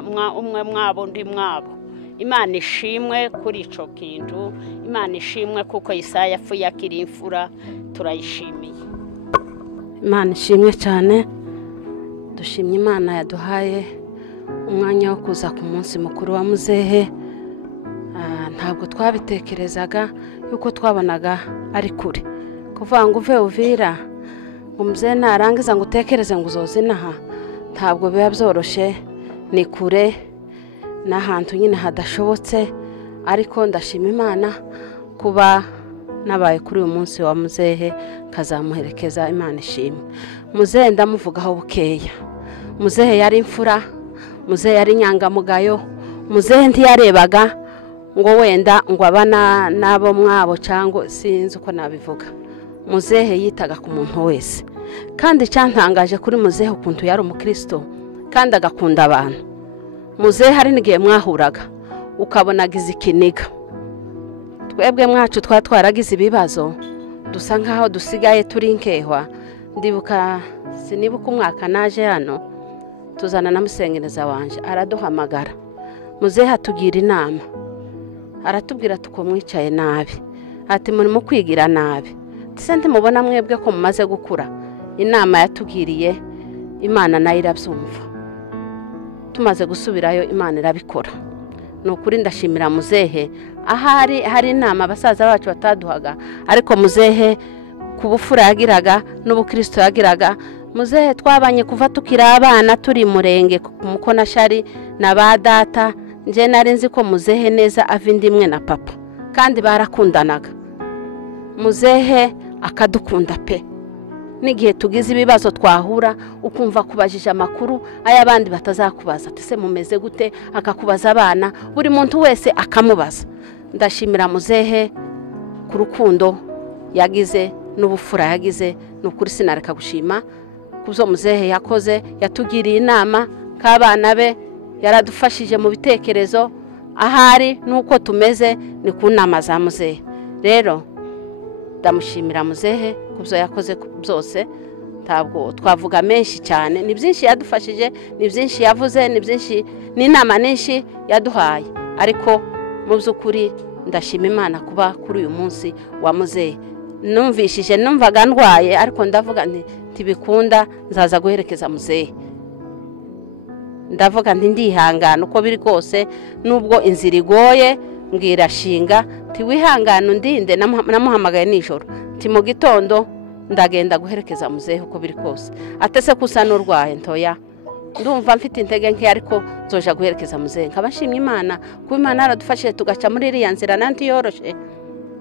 mwabo undi mwabo Imana ishimwe kuri ico kintu Imana ishimwe kuko Isaya apfuye akiri imfura turayishimiye Imana ishimwe cyane dushimye Imana yaduhaye umwanya wo kuza ku munsi mukuru wa muzehe ntabwo twabitekerezaga yuko twabonaga ari kure kuvuga ngo uve Uvira ngo muzehe narangiza ngo utekereze ngo uzozinaha ntabwo biba byoroshye ni kure n'ahantu nyine hadashobotse ariko ndashima Imana kuba nabaye kuri uyu munsi wa muzehe kazamuherekeza Imana ishimwe muzehe ndamuvugaho bukeya muzehe yari imfura muzehe yari nyangamugayo muzehe ntiyarebaga ngo wenda ngo abana nabo mwabo cyangwa sinzi uko nabivuga muzehe yitaga ku muntu wese kandi cyantangaje kuri muzehe ukuntu yari umukristo kandi agakunda abantu muzehe hari n'igihe mwahuraga ukabonaga izikiniga twebwe mwacu twaragize ibibazo dusa nkaho dusigaye turi nkehwa ndibuka sinibuka umwaka naje hano tuzana na musengereza wanje araduhamagara muzehe atugira inama aratubwira tuko mwicaye nabi, ati murimo kwigira nabi, ati mubona mwebwe ko mumaze gukura. Inama yatugiriye Imana nayo irabyumva, tumaze gusubirayo Imana irabikora. Ni ukuri ndashimira muzehe, ahari hari inama abasaza bacu bataduhaga, ariko muzehe ku bufura yagiraga n'ubukristo yagiraga. Muzehe twabanye kuva tukiri abana turi murenge ku Mukonashari na ba data. Nje nari nzi ko muzehe neza ava indimwe na papa, kandi barakundanaga. Muzehe akadukunda pe, n'igihe tugize ibibazo twahura ukumva kubajije amakuru ay'abandi batazakubaza, ati se mumeze gute, akakubaza abana, buri muntu wese akamubaza. Ndashimira muzehe ku rukundo yagize n'ubufura yagize, n'ukuri sinareka gushima kubyo muzehe yakoze. Yatugiriye inama k'abana be, yaradufashije mu bitekerezo, ahari nuko tumeze ni ku nama za muzehe. Rero ndamushimira muzehe kubyo yakoze byose, ntabwo twavuga menshi cyane. Ni byinshi yadufashije, ni byinshi yavuze, ni byinshi n'inama nyinshi yaduhaye, ariko mu by'ukuri ndashima Imana kuba kuri uyu munsi wa muzehe. Numvishije numvaga ndwaye, ariko ndavuga nti tibikunda nzaza guherekeza muzehe. Ndavuga nti ndihangana uko biri kose, nubwo inzira igoye mbwira Shinga tiwihangana undinde. Namuhamagaye nijoro ti mu gitondo ndagenda guherekeza muzehe uko biri kose. Atese kusa n'urwaye ntoya, ndumva mfite intege nke, ariko nzoja guherekeza muzehe. Nkabashimye Imana kuba Imana yaradufashije tugaca muri iriya nzira nanti yoroshe.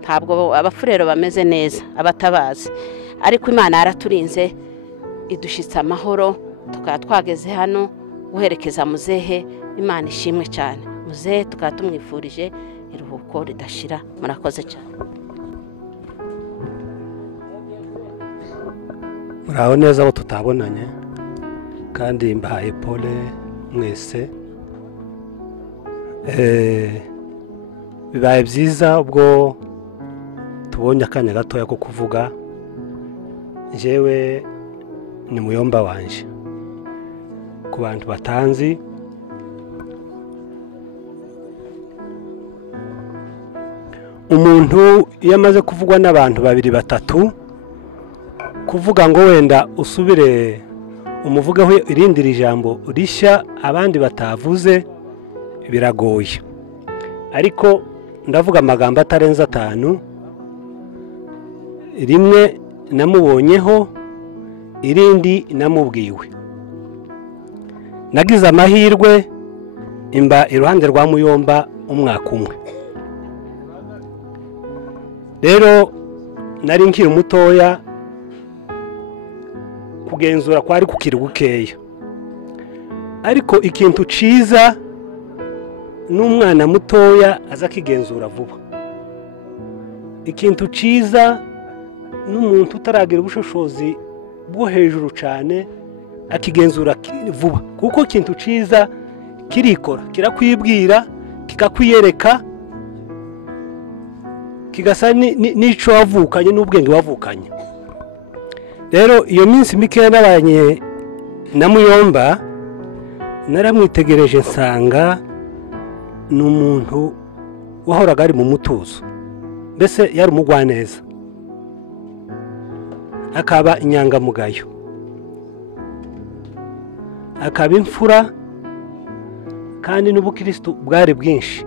Ntabwo abafurero bameze neza abatabazi, ariko Imana yaraturinze idushitsa amahoro, tukaba twageze hano guherekeza muzehe. Imana ishimwe cyane. Muzehe tukaba tumwifurije iruhuko ridashira. Murakoze cyane. Muraho neza abo tutabonanye, kandi mbahaye pole mwese. Bibaye byiza ubwo tubonye akanya gatoya ko kuvuga. Jewe ni muyomba wanje. Ku bantu batanzi, umuntu iyo amaze kuvugwa n'abantu babiri batatu, kuvuga ngo wenda usubire umuvugaho irindi jambo rishya abandi batavuze biragoye. Ariko ndavuga amagambo atarenze 5. Rimwe namubonyeho, irindi namubwiwe. Nagize amahirwe imba iruhande rwa muyomba umwaka umwe. Rero nari nkiri mutoya, kugenzura kwari kukiri gukeya, ariko ikintu ciza n'umwana mutoya aza kigenzura vuba. Ikintu ciza n'umuntu utaragira ubushobozi bwo hejuru cyane akigenzura vuba, kuko ikintu ciza kirikora, kirakwibwira, kikakwiyereka, kigasa n'ico wavukanye n'ubwenge wavukanye. Rero iyo minsi mikeya nabanye na muyomba, naramwitegereje nsanga ni umuntu wahoraga ari mu mutuzo, mbese yari umugwaneza, akaba inyangamugayo, akaba imfura, kandi n'ubukristo bwari bwinshi.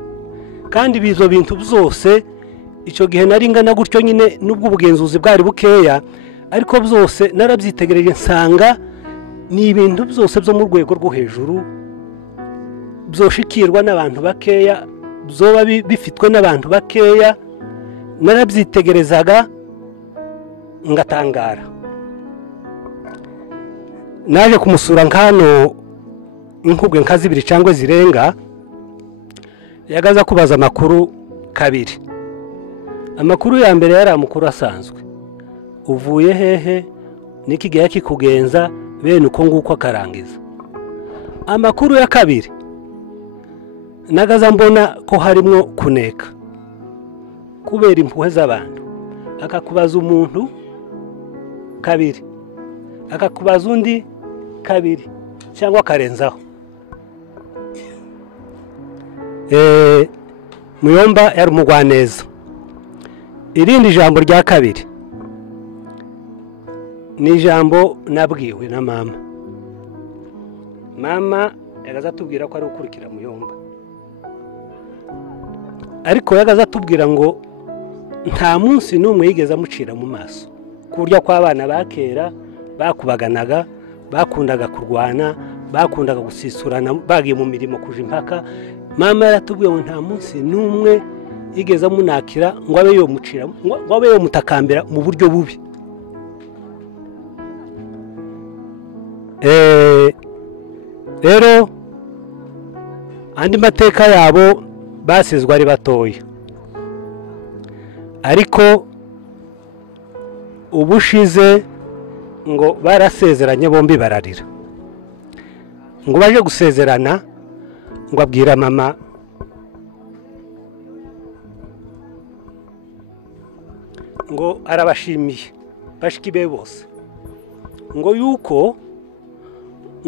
Kandi bizo bintu byose icyo gihe nari ngana gutyo nyine, nubwo ubugenzuzi bwari bukeya, ariko byose narabyitegereje nsanga ni ibintu byose byo mu rwego rwo hejuru, byoshikirwa n'abantu bakeya, byoba bifitwe n'abantu bakeya. Narabyitegerezaga ngatangara. Naje kumusura nkano inkubwe nka 2 cyangwa zirenga, yagaza kubaza amakuru 2. Amakuru ya mbere yari amakuru asanzwe, uvuye hehe, niki gihe kikugenza, bene uko nguko akarangiza. Amakuru ya 2 nagaza mbona ko harimo kuneka, kubera impuhwe z'abantu. Akakubaza umuntu 2, akakubaza undi 2, cyangwa akarenzaho. Muyomba yari umugwaneza. Irindi jambo rya kabiri ni ijambo nabwiwe na mama. Mama yagaza tubwira ko ari ukurikira Muyomba, ariko yagaza tubwira ngo nta munsi n'umwe yigeze amucira mu maso, ku buryo kw'abana bakera bakubaganaga, bakundaga kurwana, bakundaga gusisurana, bagiye mu mirimo kuja impaka. Mama yaratubwiye ngo nta munsi n'umwe yigeze amunakira ngo abe yomucira, ngo abe yomutakambira mu buryo bubi. Rero andi mateka yabo basizwe ari batoya, ariko ubushize ngo barasezeranye bombi bararira, ngo baje gusezerana ngo abwira mama ngo arabashimiye bashiki be bose, ngo yuko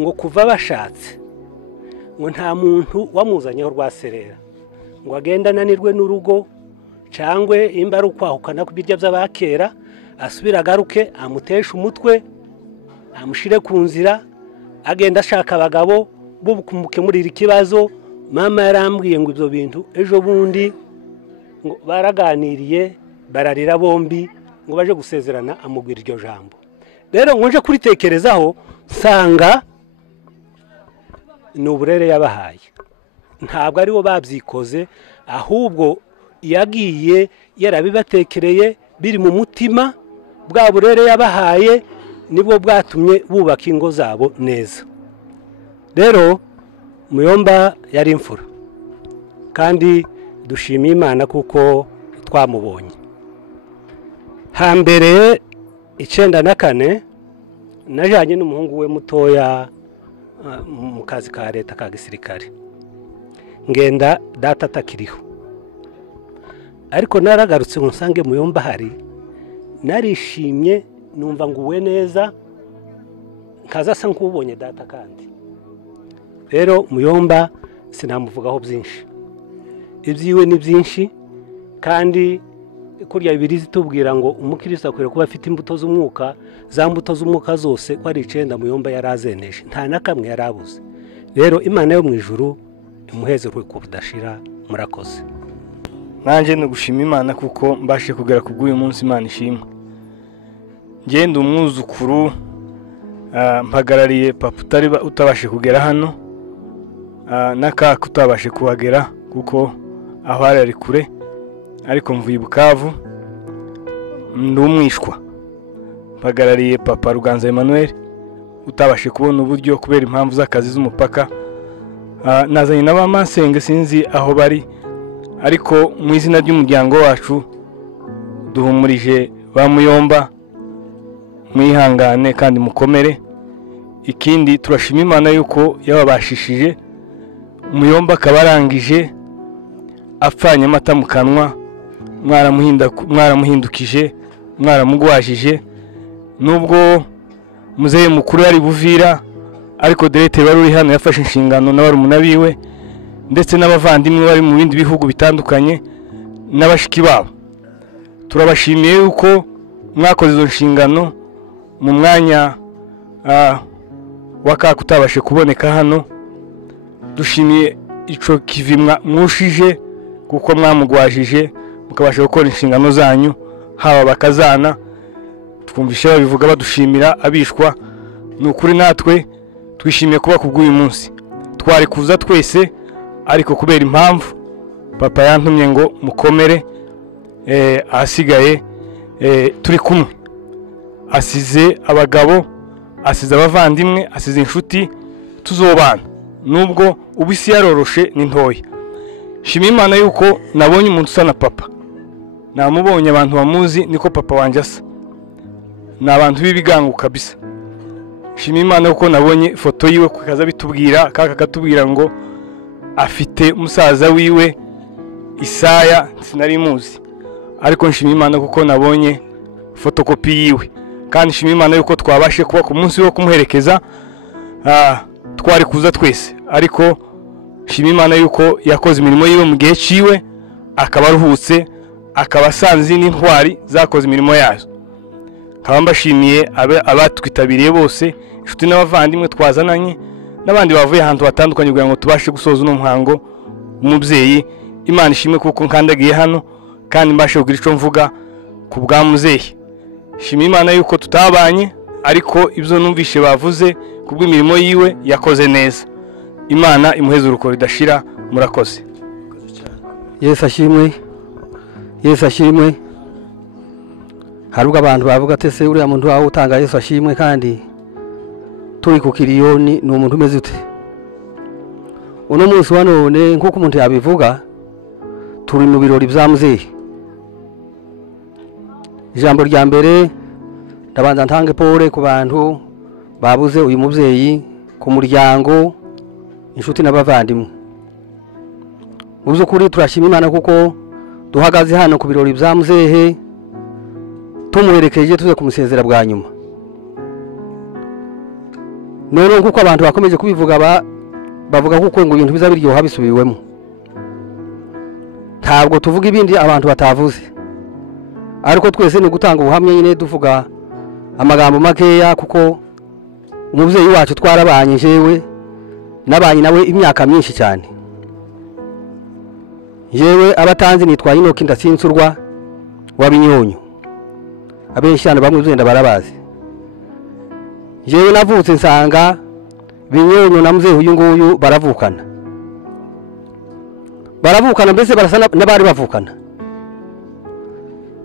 ngo kuva bashatse ngo nta muntu wamuzanyeho rwaserera ngo agenda ananirwe n'urugo cyangwa imba ari ukwahukana ku birya by'abakera, asubira agaruke amutesha umutwe amushire ku nzira agenda ashaka abagabo bo kumukemurira ikibazo. Mama yarambwiye ngo ibyo bintu ejo bundi ngo baraganiriye bararira bombi ngo baje gusezerana amubwira iryo jambo. Rero nje kuritekerezaho nsanga ni uburere yabahaye, ntabwo aribo babyikoze, ahubwo yagiye yarabibatekereye biri mu mutima. Bwa burere yabahaye nibwo bwatumye bubaka ingo zabo neza. Rero Muyomba yari imfura kandi dushimiye Imana kuko twamubonye. Hambere 94 najanye n'umuhungu we mutoya mu kazi ka leta ka gisirikare, ngenda data atakiriho, ariko naragarutse ngo nsange Muyomba hari, narishimye numva nguwe neza, nkaza asa nk'ubonye data. Kandi rero Muyomba sinamuvugaho byinshi, ibyiwe ni byinshi, kandi kurya Bibiliya itubwira ngo umukristo akwiriye kuba afite imbuto z'umwuka, za mbuto z'umwuka zose ko ari 9 Muyomba yarazeneje, nta na kamwe yarabuze. Rero Imana yo mu ijuru imuhezerwe ku budashira. Murakoze. Nanje no gushima Imana kuko mbashe kugera ku bw'uyu munsi. Imana ishimwe. Ngenda umwuzukuru mpagarariye papa utabashe kugera hano, nakaka utabashe kuhagera kuko aho ari kure, ariko mvuye Bukavu ndi umwishwa. Mpagarariye papa Ruganza Emmanuel utabashe kubona uburyo kubera impamvu z'akazi z'umupaka. Nazanye n'abamasenge sinzi aho bari, ariko mu izina ry'umuryango wacu duhumurije ba Muyomba, mwihangane kandi mukomere. Ikindi turashima Imana yuko yababashishije Muyomba akabarangije apfanye amata mu kanwa, mwaramuhindukije, mwaramugwajije. Nubwo muzehe mukuru ari Buvira, ariko directeur wari uri hano yafashe inshingano n'abarumuna biwe ndetse n'abavandimwe bari mu bindi bihugu bitandukanye n'abashiki babo. Turabashimiye yuko mwakoze izo nshingano mu mwanya wakaka utabashe kuboneka hano. Dushimiye ico kivimwa mwushije kuko mwamugwajije mukabasha gukora inshingano zanyu, haba bakazana twumvishe babivuga badushimira abishwa. Nukuri natwe twishimiye kuba kubw'uyu munsi. Twari kuza twese, ariko kubera impamvu papa yantumye ngo mukomere, ahasigaye turi kumwe. Asize abagabo, asize abavandimwe, asize inshuti, tuzobana nubwo ubisi yaroroshe ni ntoya. Shima Imana yuko nabonye umuntu usa na papa, namubonye abantu bamuzi niko papa wanje asa, ni abantu b'ibigango kabisa. Shima Imana yuko nabonye foto yiwe kukaza bitubwira, kaka katubwira ngo afite musaza wiwe Isaya, sinari muzi, ariko nshima Imana kuko nabonye fotokopi yiwe. Kandi nshima Imana yuko twabashe kuba ku munsi wo kumuherekeza, twari kuza twese, ariko nshima Imana yuko yakoze imirimo yiwe mu gihe ciwe akaba aruhutse, akaba asanze n'intwari zakoze imirimo yazo. Nkaba mbashimiye abatwitabiriye bose, inshuti n'abavandimwe twazananye n'abandi bavuye ahantu hatandukanye kugira ngo tubashe gusoza uno muhango umubyeyi. Imana ishimwe kuko nkandagiye hano kandi mbashe kugira icyo mvuga ku bwa muzehe. Shimira Imana yuko tutabanye, ariko ibyo numvishe bavuze kubw'imirimo yiwe yakoze neza. Imana imuheze uruko ridashira. Murakoze. Yesu ashimwe, Yesu ashimwe. Harubwo abantu bavuga ati se uriya muntu wawe utanga Yesu ashimwe kandi turi ku kiriyoni ni umuntu umeze ute? Uno munsi wa none nk'uko umuntu yabivuga turi mu birori bya muzehe. Ijambo rya mbere ndabanza ntange pole ku bantu babuze uyu mubyeyi, ku muryango, inshuti n'abavandimwe. Mu by'ukuri turashima Imana kuko duhagaze hano ku birori bya muzehe tumuherekeje tuze kumusezera bwa nyuma. None nk'uko abantu bakomeje kubivuga bavuga kuko ngo ibintu biza biryoha bisubiwemo. Ntabwo tuvuga ibindi abantu batavuze, ariko twese ni gutanga ubuhamya nyine duvuga amagambo makeya kuko umubyeyi wacu twarabanye jewe nabanye nawe imyaka myinshi cyane. Yewe abatanzi nitwa Inoki Ndasinsurwa wa Binyonyo, abenshi cyane bamwe zenda barabazi. Yewe navutse nsanga Binyonyo na muzehe uyu nguyu baravukana, mbese barasa n'abari bavukana.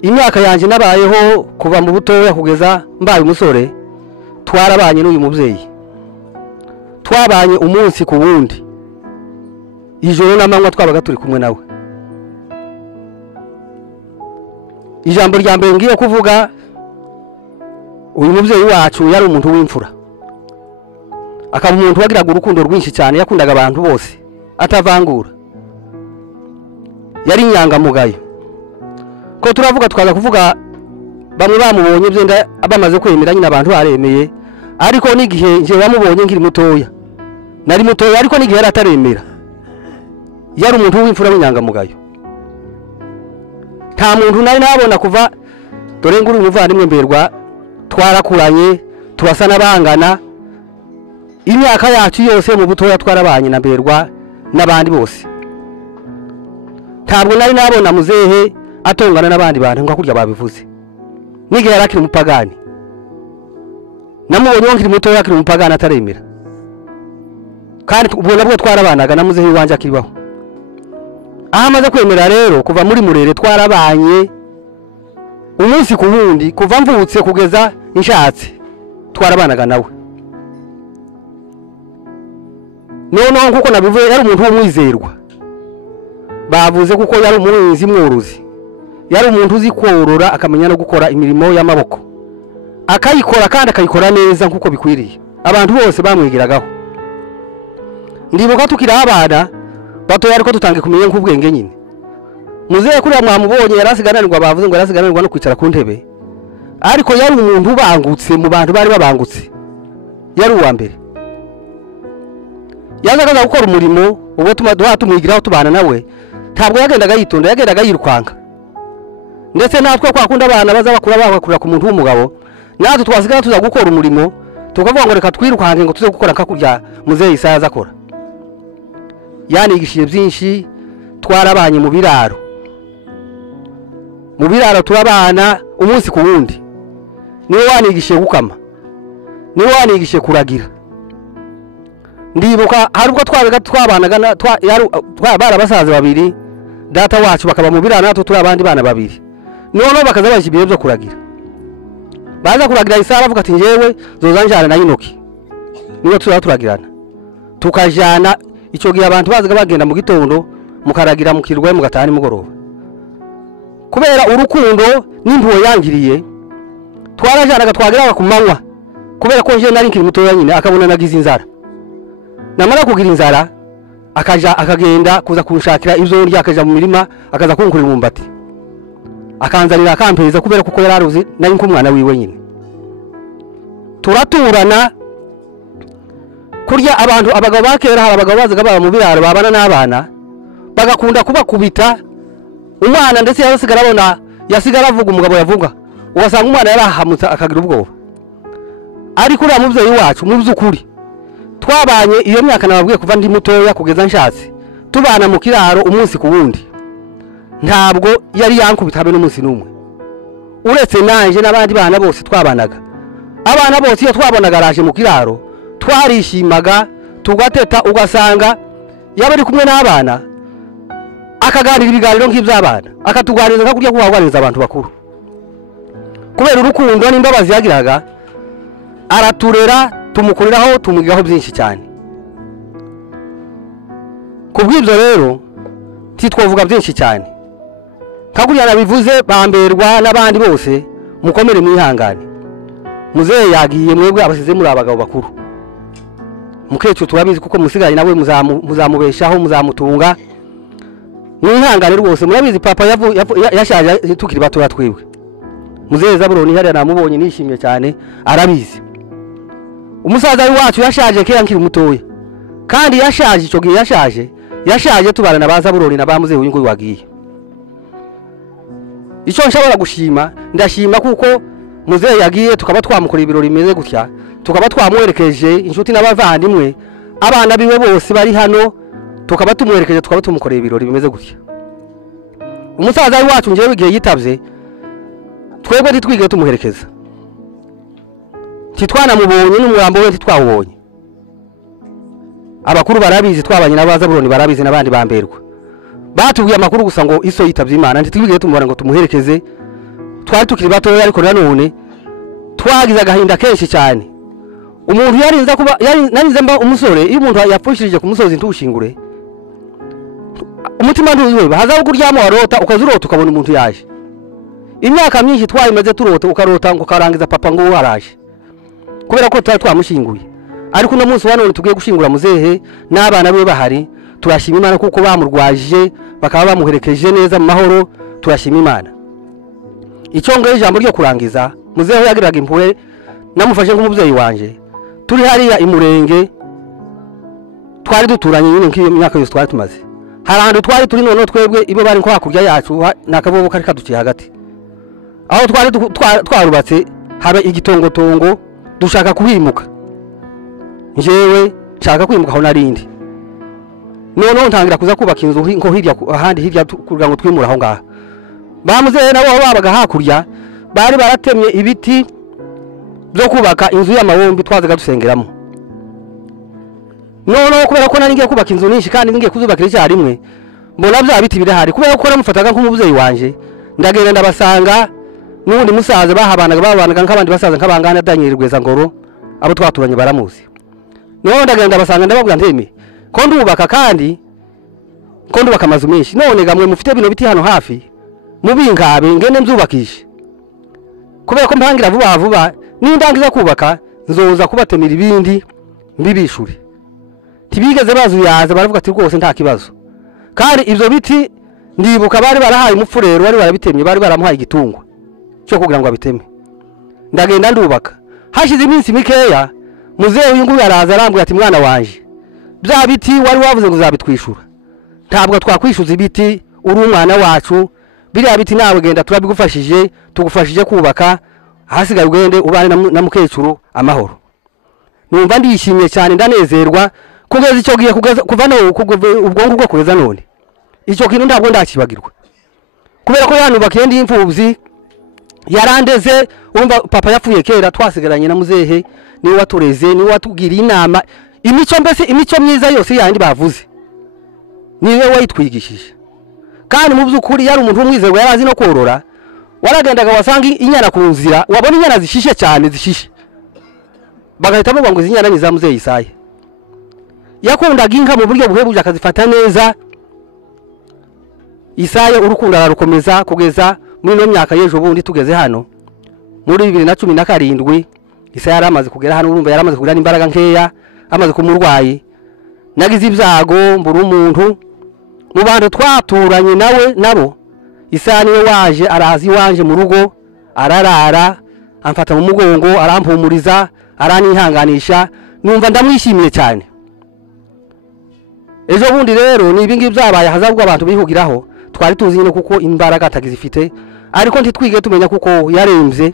Imyaka yanjye nabayeho kuva mu butoya kugeza mbaye umusore twarabanye n'uyu mubyeyi, twabanye umunsi ku wundi, ijoro n'amanywa twabaga turi kumwe nawe. Ijambo rya mbere ngiye kuvuga, uyu mubyeyi wacu yari umuntu w'imfura, akaba umuntu wagiraga urukundo rwinshi cyane, yakundaga abantu bose atavangura, yari inyangamugayo. Ko turavuga tukaza kuvuga bamwe bamubonye byenda bamaze kwemera nyine abantu baremeye, ariko n'igihe nje bamubonye ngiri mutoya, nari mutoya ariko n'igihe yari ataremera, yari umuntu w'imfura w'inyangamugayo. Nta muntu nari nabona kuva dore nguri umuvandimwe Mberwa twarakuranye turasa n'abangana, imyaka yacu yose mu butoya twarabanye na Mberwa n'abandi bose. Ntabwo nari nabona muzehe atongana n'abandi bantu ngo kurya babivuze. N'igihe yari akiri umupagani, namubonye nkiri mutoya akiri umupagani ataremera, kandi ubona bwo twarabanaga na muzehe wanje akiribaho. Aho amaze kwemera rero kuva muri Murere twarabanye umunsi ku wundi, kuva mvutse kugeza inshatse twarabanaga nawe. Noneho nkuko nabivuye yari umuntu w'umwizerwa, bavuze kuko yari umuhinzi mworozi, yari umuntu uzi korora akamenya no gukora imirimo y'amaboko, akayikora kandi akayikora neza nkuko bikwiriye. Abantu bose bamwigiragaho. Ndibuka tukiri abana batoya ariko tutange kumenya nk'ubwenge nyine. Muzehe kuri mwamubonye yarasiganirwa, bavuze ngo yarasiganirwa no kwicara ku ntebe, ariko yari umuntu ubangutse mu bantu bari babangutse, yari uwa mbere. Yazaga gukora umurimo ubo tumwigiraho tubana nawe, ntabwo yagendaga yitonda, yagendaga yirukanga. Ndetse natwe kwakunda abana baza bakura ku muntu w'umugabo, natwe twasigara tuza gukora umurimo tukavuga ngo reka twirukange ngo tuze gukora nkakurya muzehe isaha azakora. Yanigishije byinshi, twarabanye mu biraro. Mu biraro turabana umunsi ku wundi. Niwe wanigishije gukama, niwe wanigishije kuragira. Ndibuka hari ubwo twabanaga barabasaza babiri, data wacu bakaba mu biraro natwe turi abandi bana babiri. Noneho bakaza bashyibye byo kuragira. Baza kuragira isaha bavuga ati njewe zozanjana na Inoki, niwe turagirana tukajana. Icyo gihe abantu bazaga bagenda mu gitondo mukaragira mukirwaye mugatani mugoroba. Kubera urukundo n'impuhwe yangiriye, twarajanaga twagiraga ku manywa, kubera ko nje nari nkiri mutoya nyine, akabona nagize inzara. Namara kugira inzara akagenda kuza kunshakira ibyo ndya, akaja mu mirima akaza kunkurira umumbati, akanzanira akampereza kubera kuko yararuzi nari nk'umwana wiwe nyine. Turaturana kurya abantu, abagabo bakera hari abagabo bazaga baba mu biraro babana n'abana, bagakunda kubakubita umwana ndetse yasigara abona yasigara avuga umugabo yavuga ugasanga umwana yarahamutse akagira ubwoba ariko uriya mubyeyi wacu mu by'ukuri twabanye iyo myaka nababwiye kuva ndi mutoya kugeza nshatse tubana mu kiraro umunsi ku wundi ntabwo yari yankubita habe n'umunsi n'umwe uretse nanje n'abandi bana bose twabanaga abana bose iyo twabonaga araje mu kiraro twarishimaga tugateta ugasanga yaba ari kumwe n'abana akaganira ibiganiro nk'iby'abana akatuganiriza nka kurya kubaganiriza abantu bakuru kubera urukundo n'imbabazi yagiraga araturera tumukuriraho tumugiraho byinshi cyane kubw'ibyo rero titwovuga byinshi cyane nkaguriya nabivuze bamberwa n'abandi bose mukomere mwihangane muzehe yagiye mwebwe abasize muri abagabo bakuru mukecuru turabizi kuko musigaye nawe muzamubeshaho muzamutunga mwihangane rwose murabizi papa yashaje tukiri batoya twebwe muzehe Zabuloni hariya namubonye nishimye cyane arabizi umusaza wacu yashaje kera nkiri mutoya kandi yashaje icyo gihe yashaje tubana na ba Zabuloni na ba muzehe uyu nguyu wagiye icyo nshobora gushima ndashima kuko muzehe yagiye tukaba twamukora ibirori bimeze gutya tukaba twamwerekeje inshuti n'abavandimwe abana biwe bose bari hano tukaba tumwerekeje tukaba tumukoreye ibirori bimeze gutya umusaza wacu ngewe igihe yitabye twebwe ntitwigire tumuherekeza titwanamubonye n'umurambo we ntitwawubonye abakuru barabizi twabanye na ba Zabuloni barabizi n'abandi bamberwa batubwiye amakuru gusa ngo iso yitabye Imana ntitwigire tumubona ngo tumuherekeze twari tukiri batoya ariko nanone twagize agahinda kenshi cyane umuntu yarinza kuba narinze mba umusore iyo umuntu yapfushirije ku musozi ntushingure umutima ntuziwe hazaho kuryamo warota ukazurota ukabona umuntu yaje imyaka myinshi twayimaze turota ukarota ngo karangiza papa ngo waraje kubera ko twari twamushinguye ariko no munsi wa none tugiye gushingura muzehe n'abana be bahari turashima Imana kuko bamurwaje bakaba bamuherekeje neza mu mahoro turashima Imana icyo ngo ijambo ryo kurangiza muzehe yagiraga impuhwe namufashe nk'umubyeyi wanje turi hariya imurenge twari duturanye nyine nk'iyo myaka yose twari tumaze hari ahantu twari turi none twebwe ibo bari nko hakurya yacu nakabobo kari kaduciye hagati aho twari twarubatse haba igitongotongo dushaka kuhimuka njewe nshaka kwimuka aho narindi none ntangira kuza kubaka inzu nko hirya ahandi hirya kugira ngo twimura aho ngaha bamuzehe nabo babaga hakurya bari baratemye ibiti byo kubaka inzu y'amawombi twazaga dusengeramo none kubera ko nari ngiye kubaka inzu nyinshi kandi ngiye kuzubakira icyarimwe mbona bya biti birahari kubera ko namufataga nk'umubyeyi wanje ndagenda ndabasanga n'undi musaza babanaga nk'abandi basaza nk'abangana Daniel Rwezangoro abo twaturanye baramuzi none ndagenda ndabasanga ndababwira nteme ko ndubaka kandi ko ndubaka amazu menshi none gamwe mufite bino biti hano hafi mubingabe ngene nzubakishe kubera ko mpangira vuba n'indangiza kubaka nzoza kubatemira ibindi mbibishure tibigeze bazuyaza baravuga ati rwose nta kibazo kandi ivyo biti ndibuka bari barahaye umupfurero bari barabitemye bari baramuhaye igitungwa cyo kugira ngo abiteme ndagenda ndubaka hashize iminsi mikeya muzehe uyu nguyu araza arambwira ati mwana wanje bya biti wari wavuze ngo uzabitwishura ntabwo twakwishuza ibiti uri umwana wacu biriya biti nawe genda turabigufashije tugufashije kubaka hasigaye ugende ubane na mukecuru amahoro numva ndishimye cyane ndanezerwa kugeza icyo giye kuva no ubwongo bwo kugeza none icyo kintu ntabwo ndakibagirwa kubera ko yanubakiye ndi imfubyi yarandeze umva papa yapfuye kera twasigaranye na muzehe niwe watureze niwe watugiriye inama imico myiza yose yandi bavuze niwe wayitwigishije kandi mu by'ukuri yari umuntu w'umwizerwa yarazi no korora waragendaga wasanga inyana ku nzira wabona inyana zishishe cyane zishishe bagahita bavuga ngo izi nyana ni za muzehe Isaye yakundaga inka mu buryo buhebuje akazifata neza Isaye urukundo ararukomeza kugeza muri no myaka y'ejo bundi tugeze hano muri 2017 Isaye yaramaze kugera hano urumva yaramaze kugira imbaraga nkeya amaze kumurwayi nagize ibyago mbura umuntu mu bantu twaturanye nawe nabo Isaye niwe waje arazi wanje mu rugo ararara amfata mu mugongo arampumuriza aranihanganisha numva ndamwishimiye cyane ejo bundi rero ni ibingi byabaye hazabwa abantu bihugiraho twari tuzi nyine kuko imbaraga atagizifite ariko ntitwige tumenya kuko yaremvye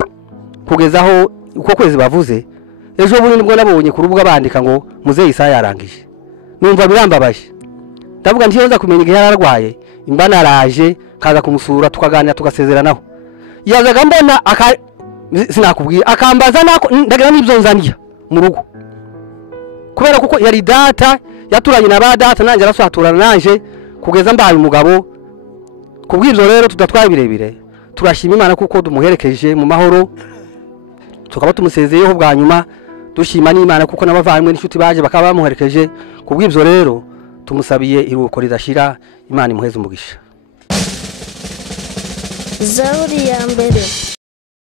kugezaho uko kwezi bavuze ejo bundi nibwo nabonye ku rubuga bandika ngo muzehe Isaya yarangije numva birambabaje ndavuga nti yoza kumenya igihe yararwaye imbana araje kaza kumusura tukaganira tugasezeranaho yazaga mbona sinakubwiye akambaza nako ndagira n'ibyo nzaniya mu rugo kubera kuko yari data yaturanye na ba data nanjye arasaturana nanje kugeza mbaye umugabo kubw'ibyo rero tudatwaye birebire turashima Imana kuko dumuherekeje mu mahoro tukaba tumusezeyeho bwa nyuma dushima n'Imana kuko n'abavanywe n'inshuti baje bakaba bamuherekeje kubw'ibyo rero tumusabiye iruko ridashira Imana imuheze umugisha Zaburi ya mbere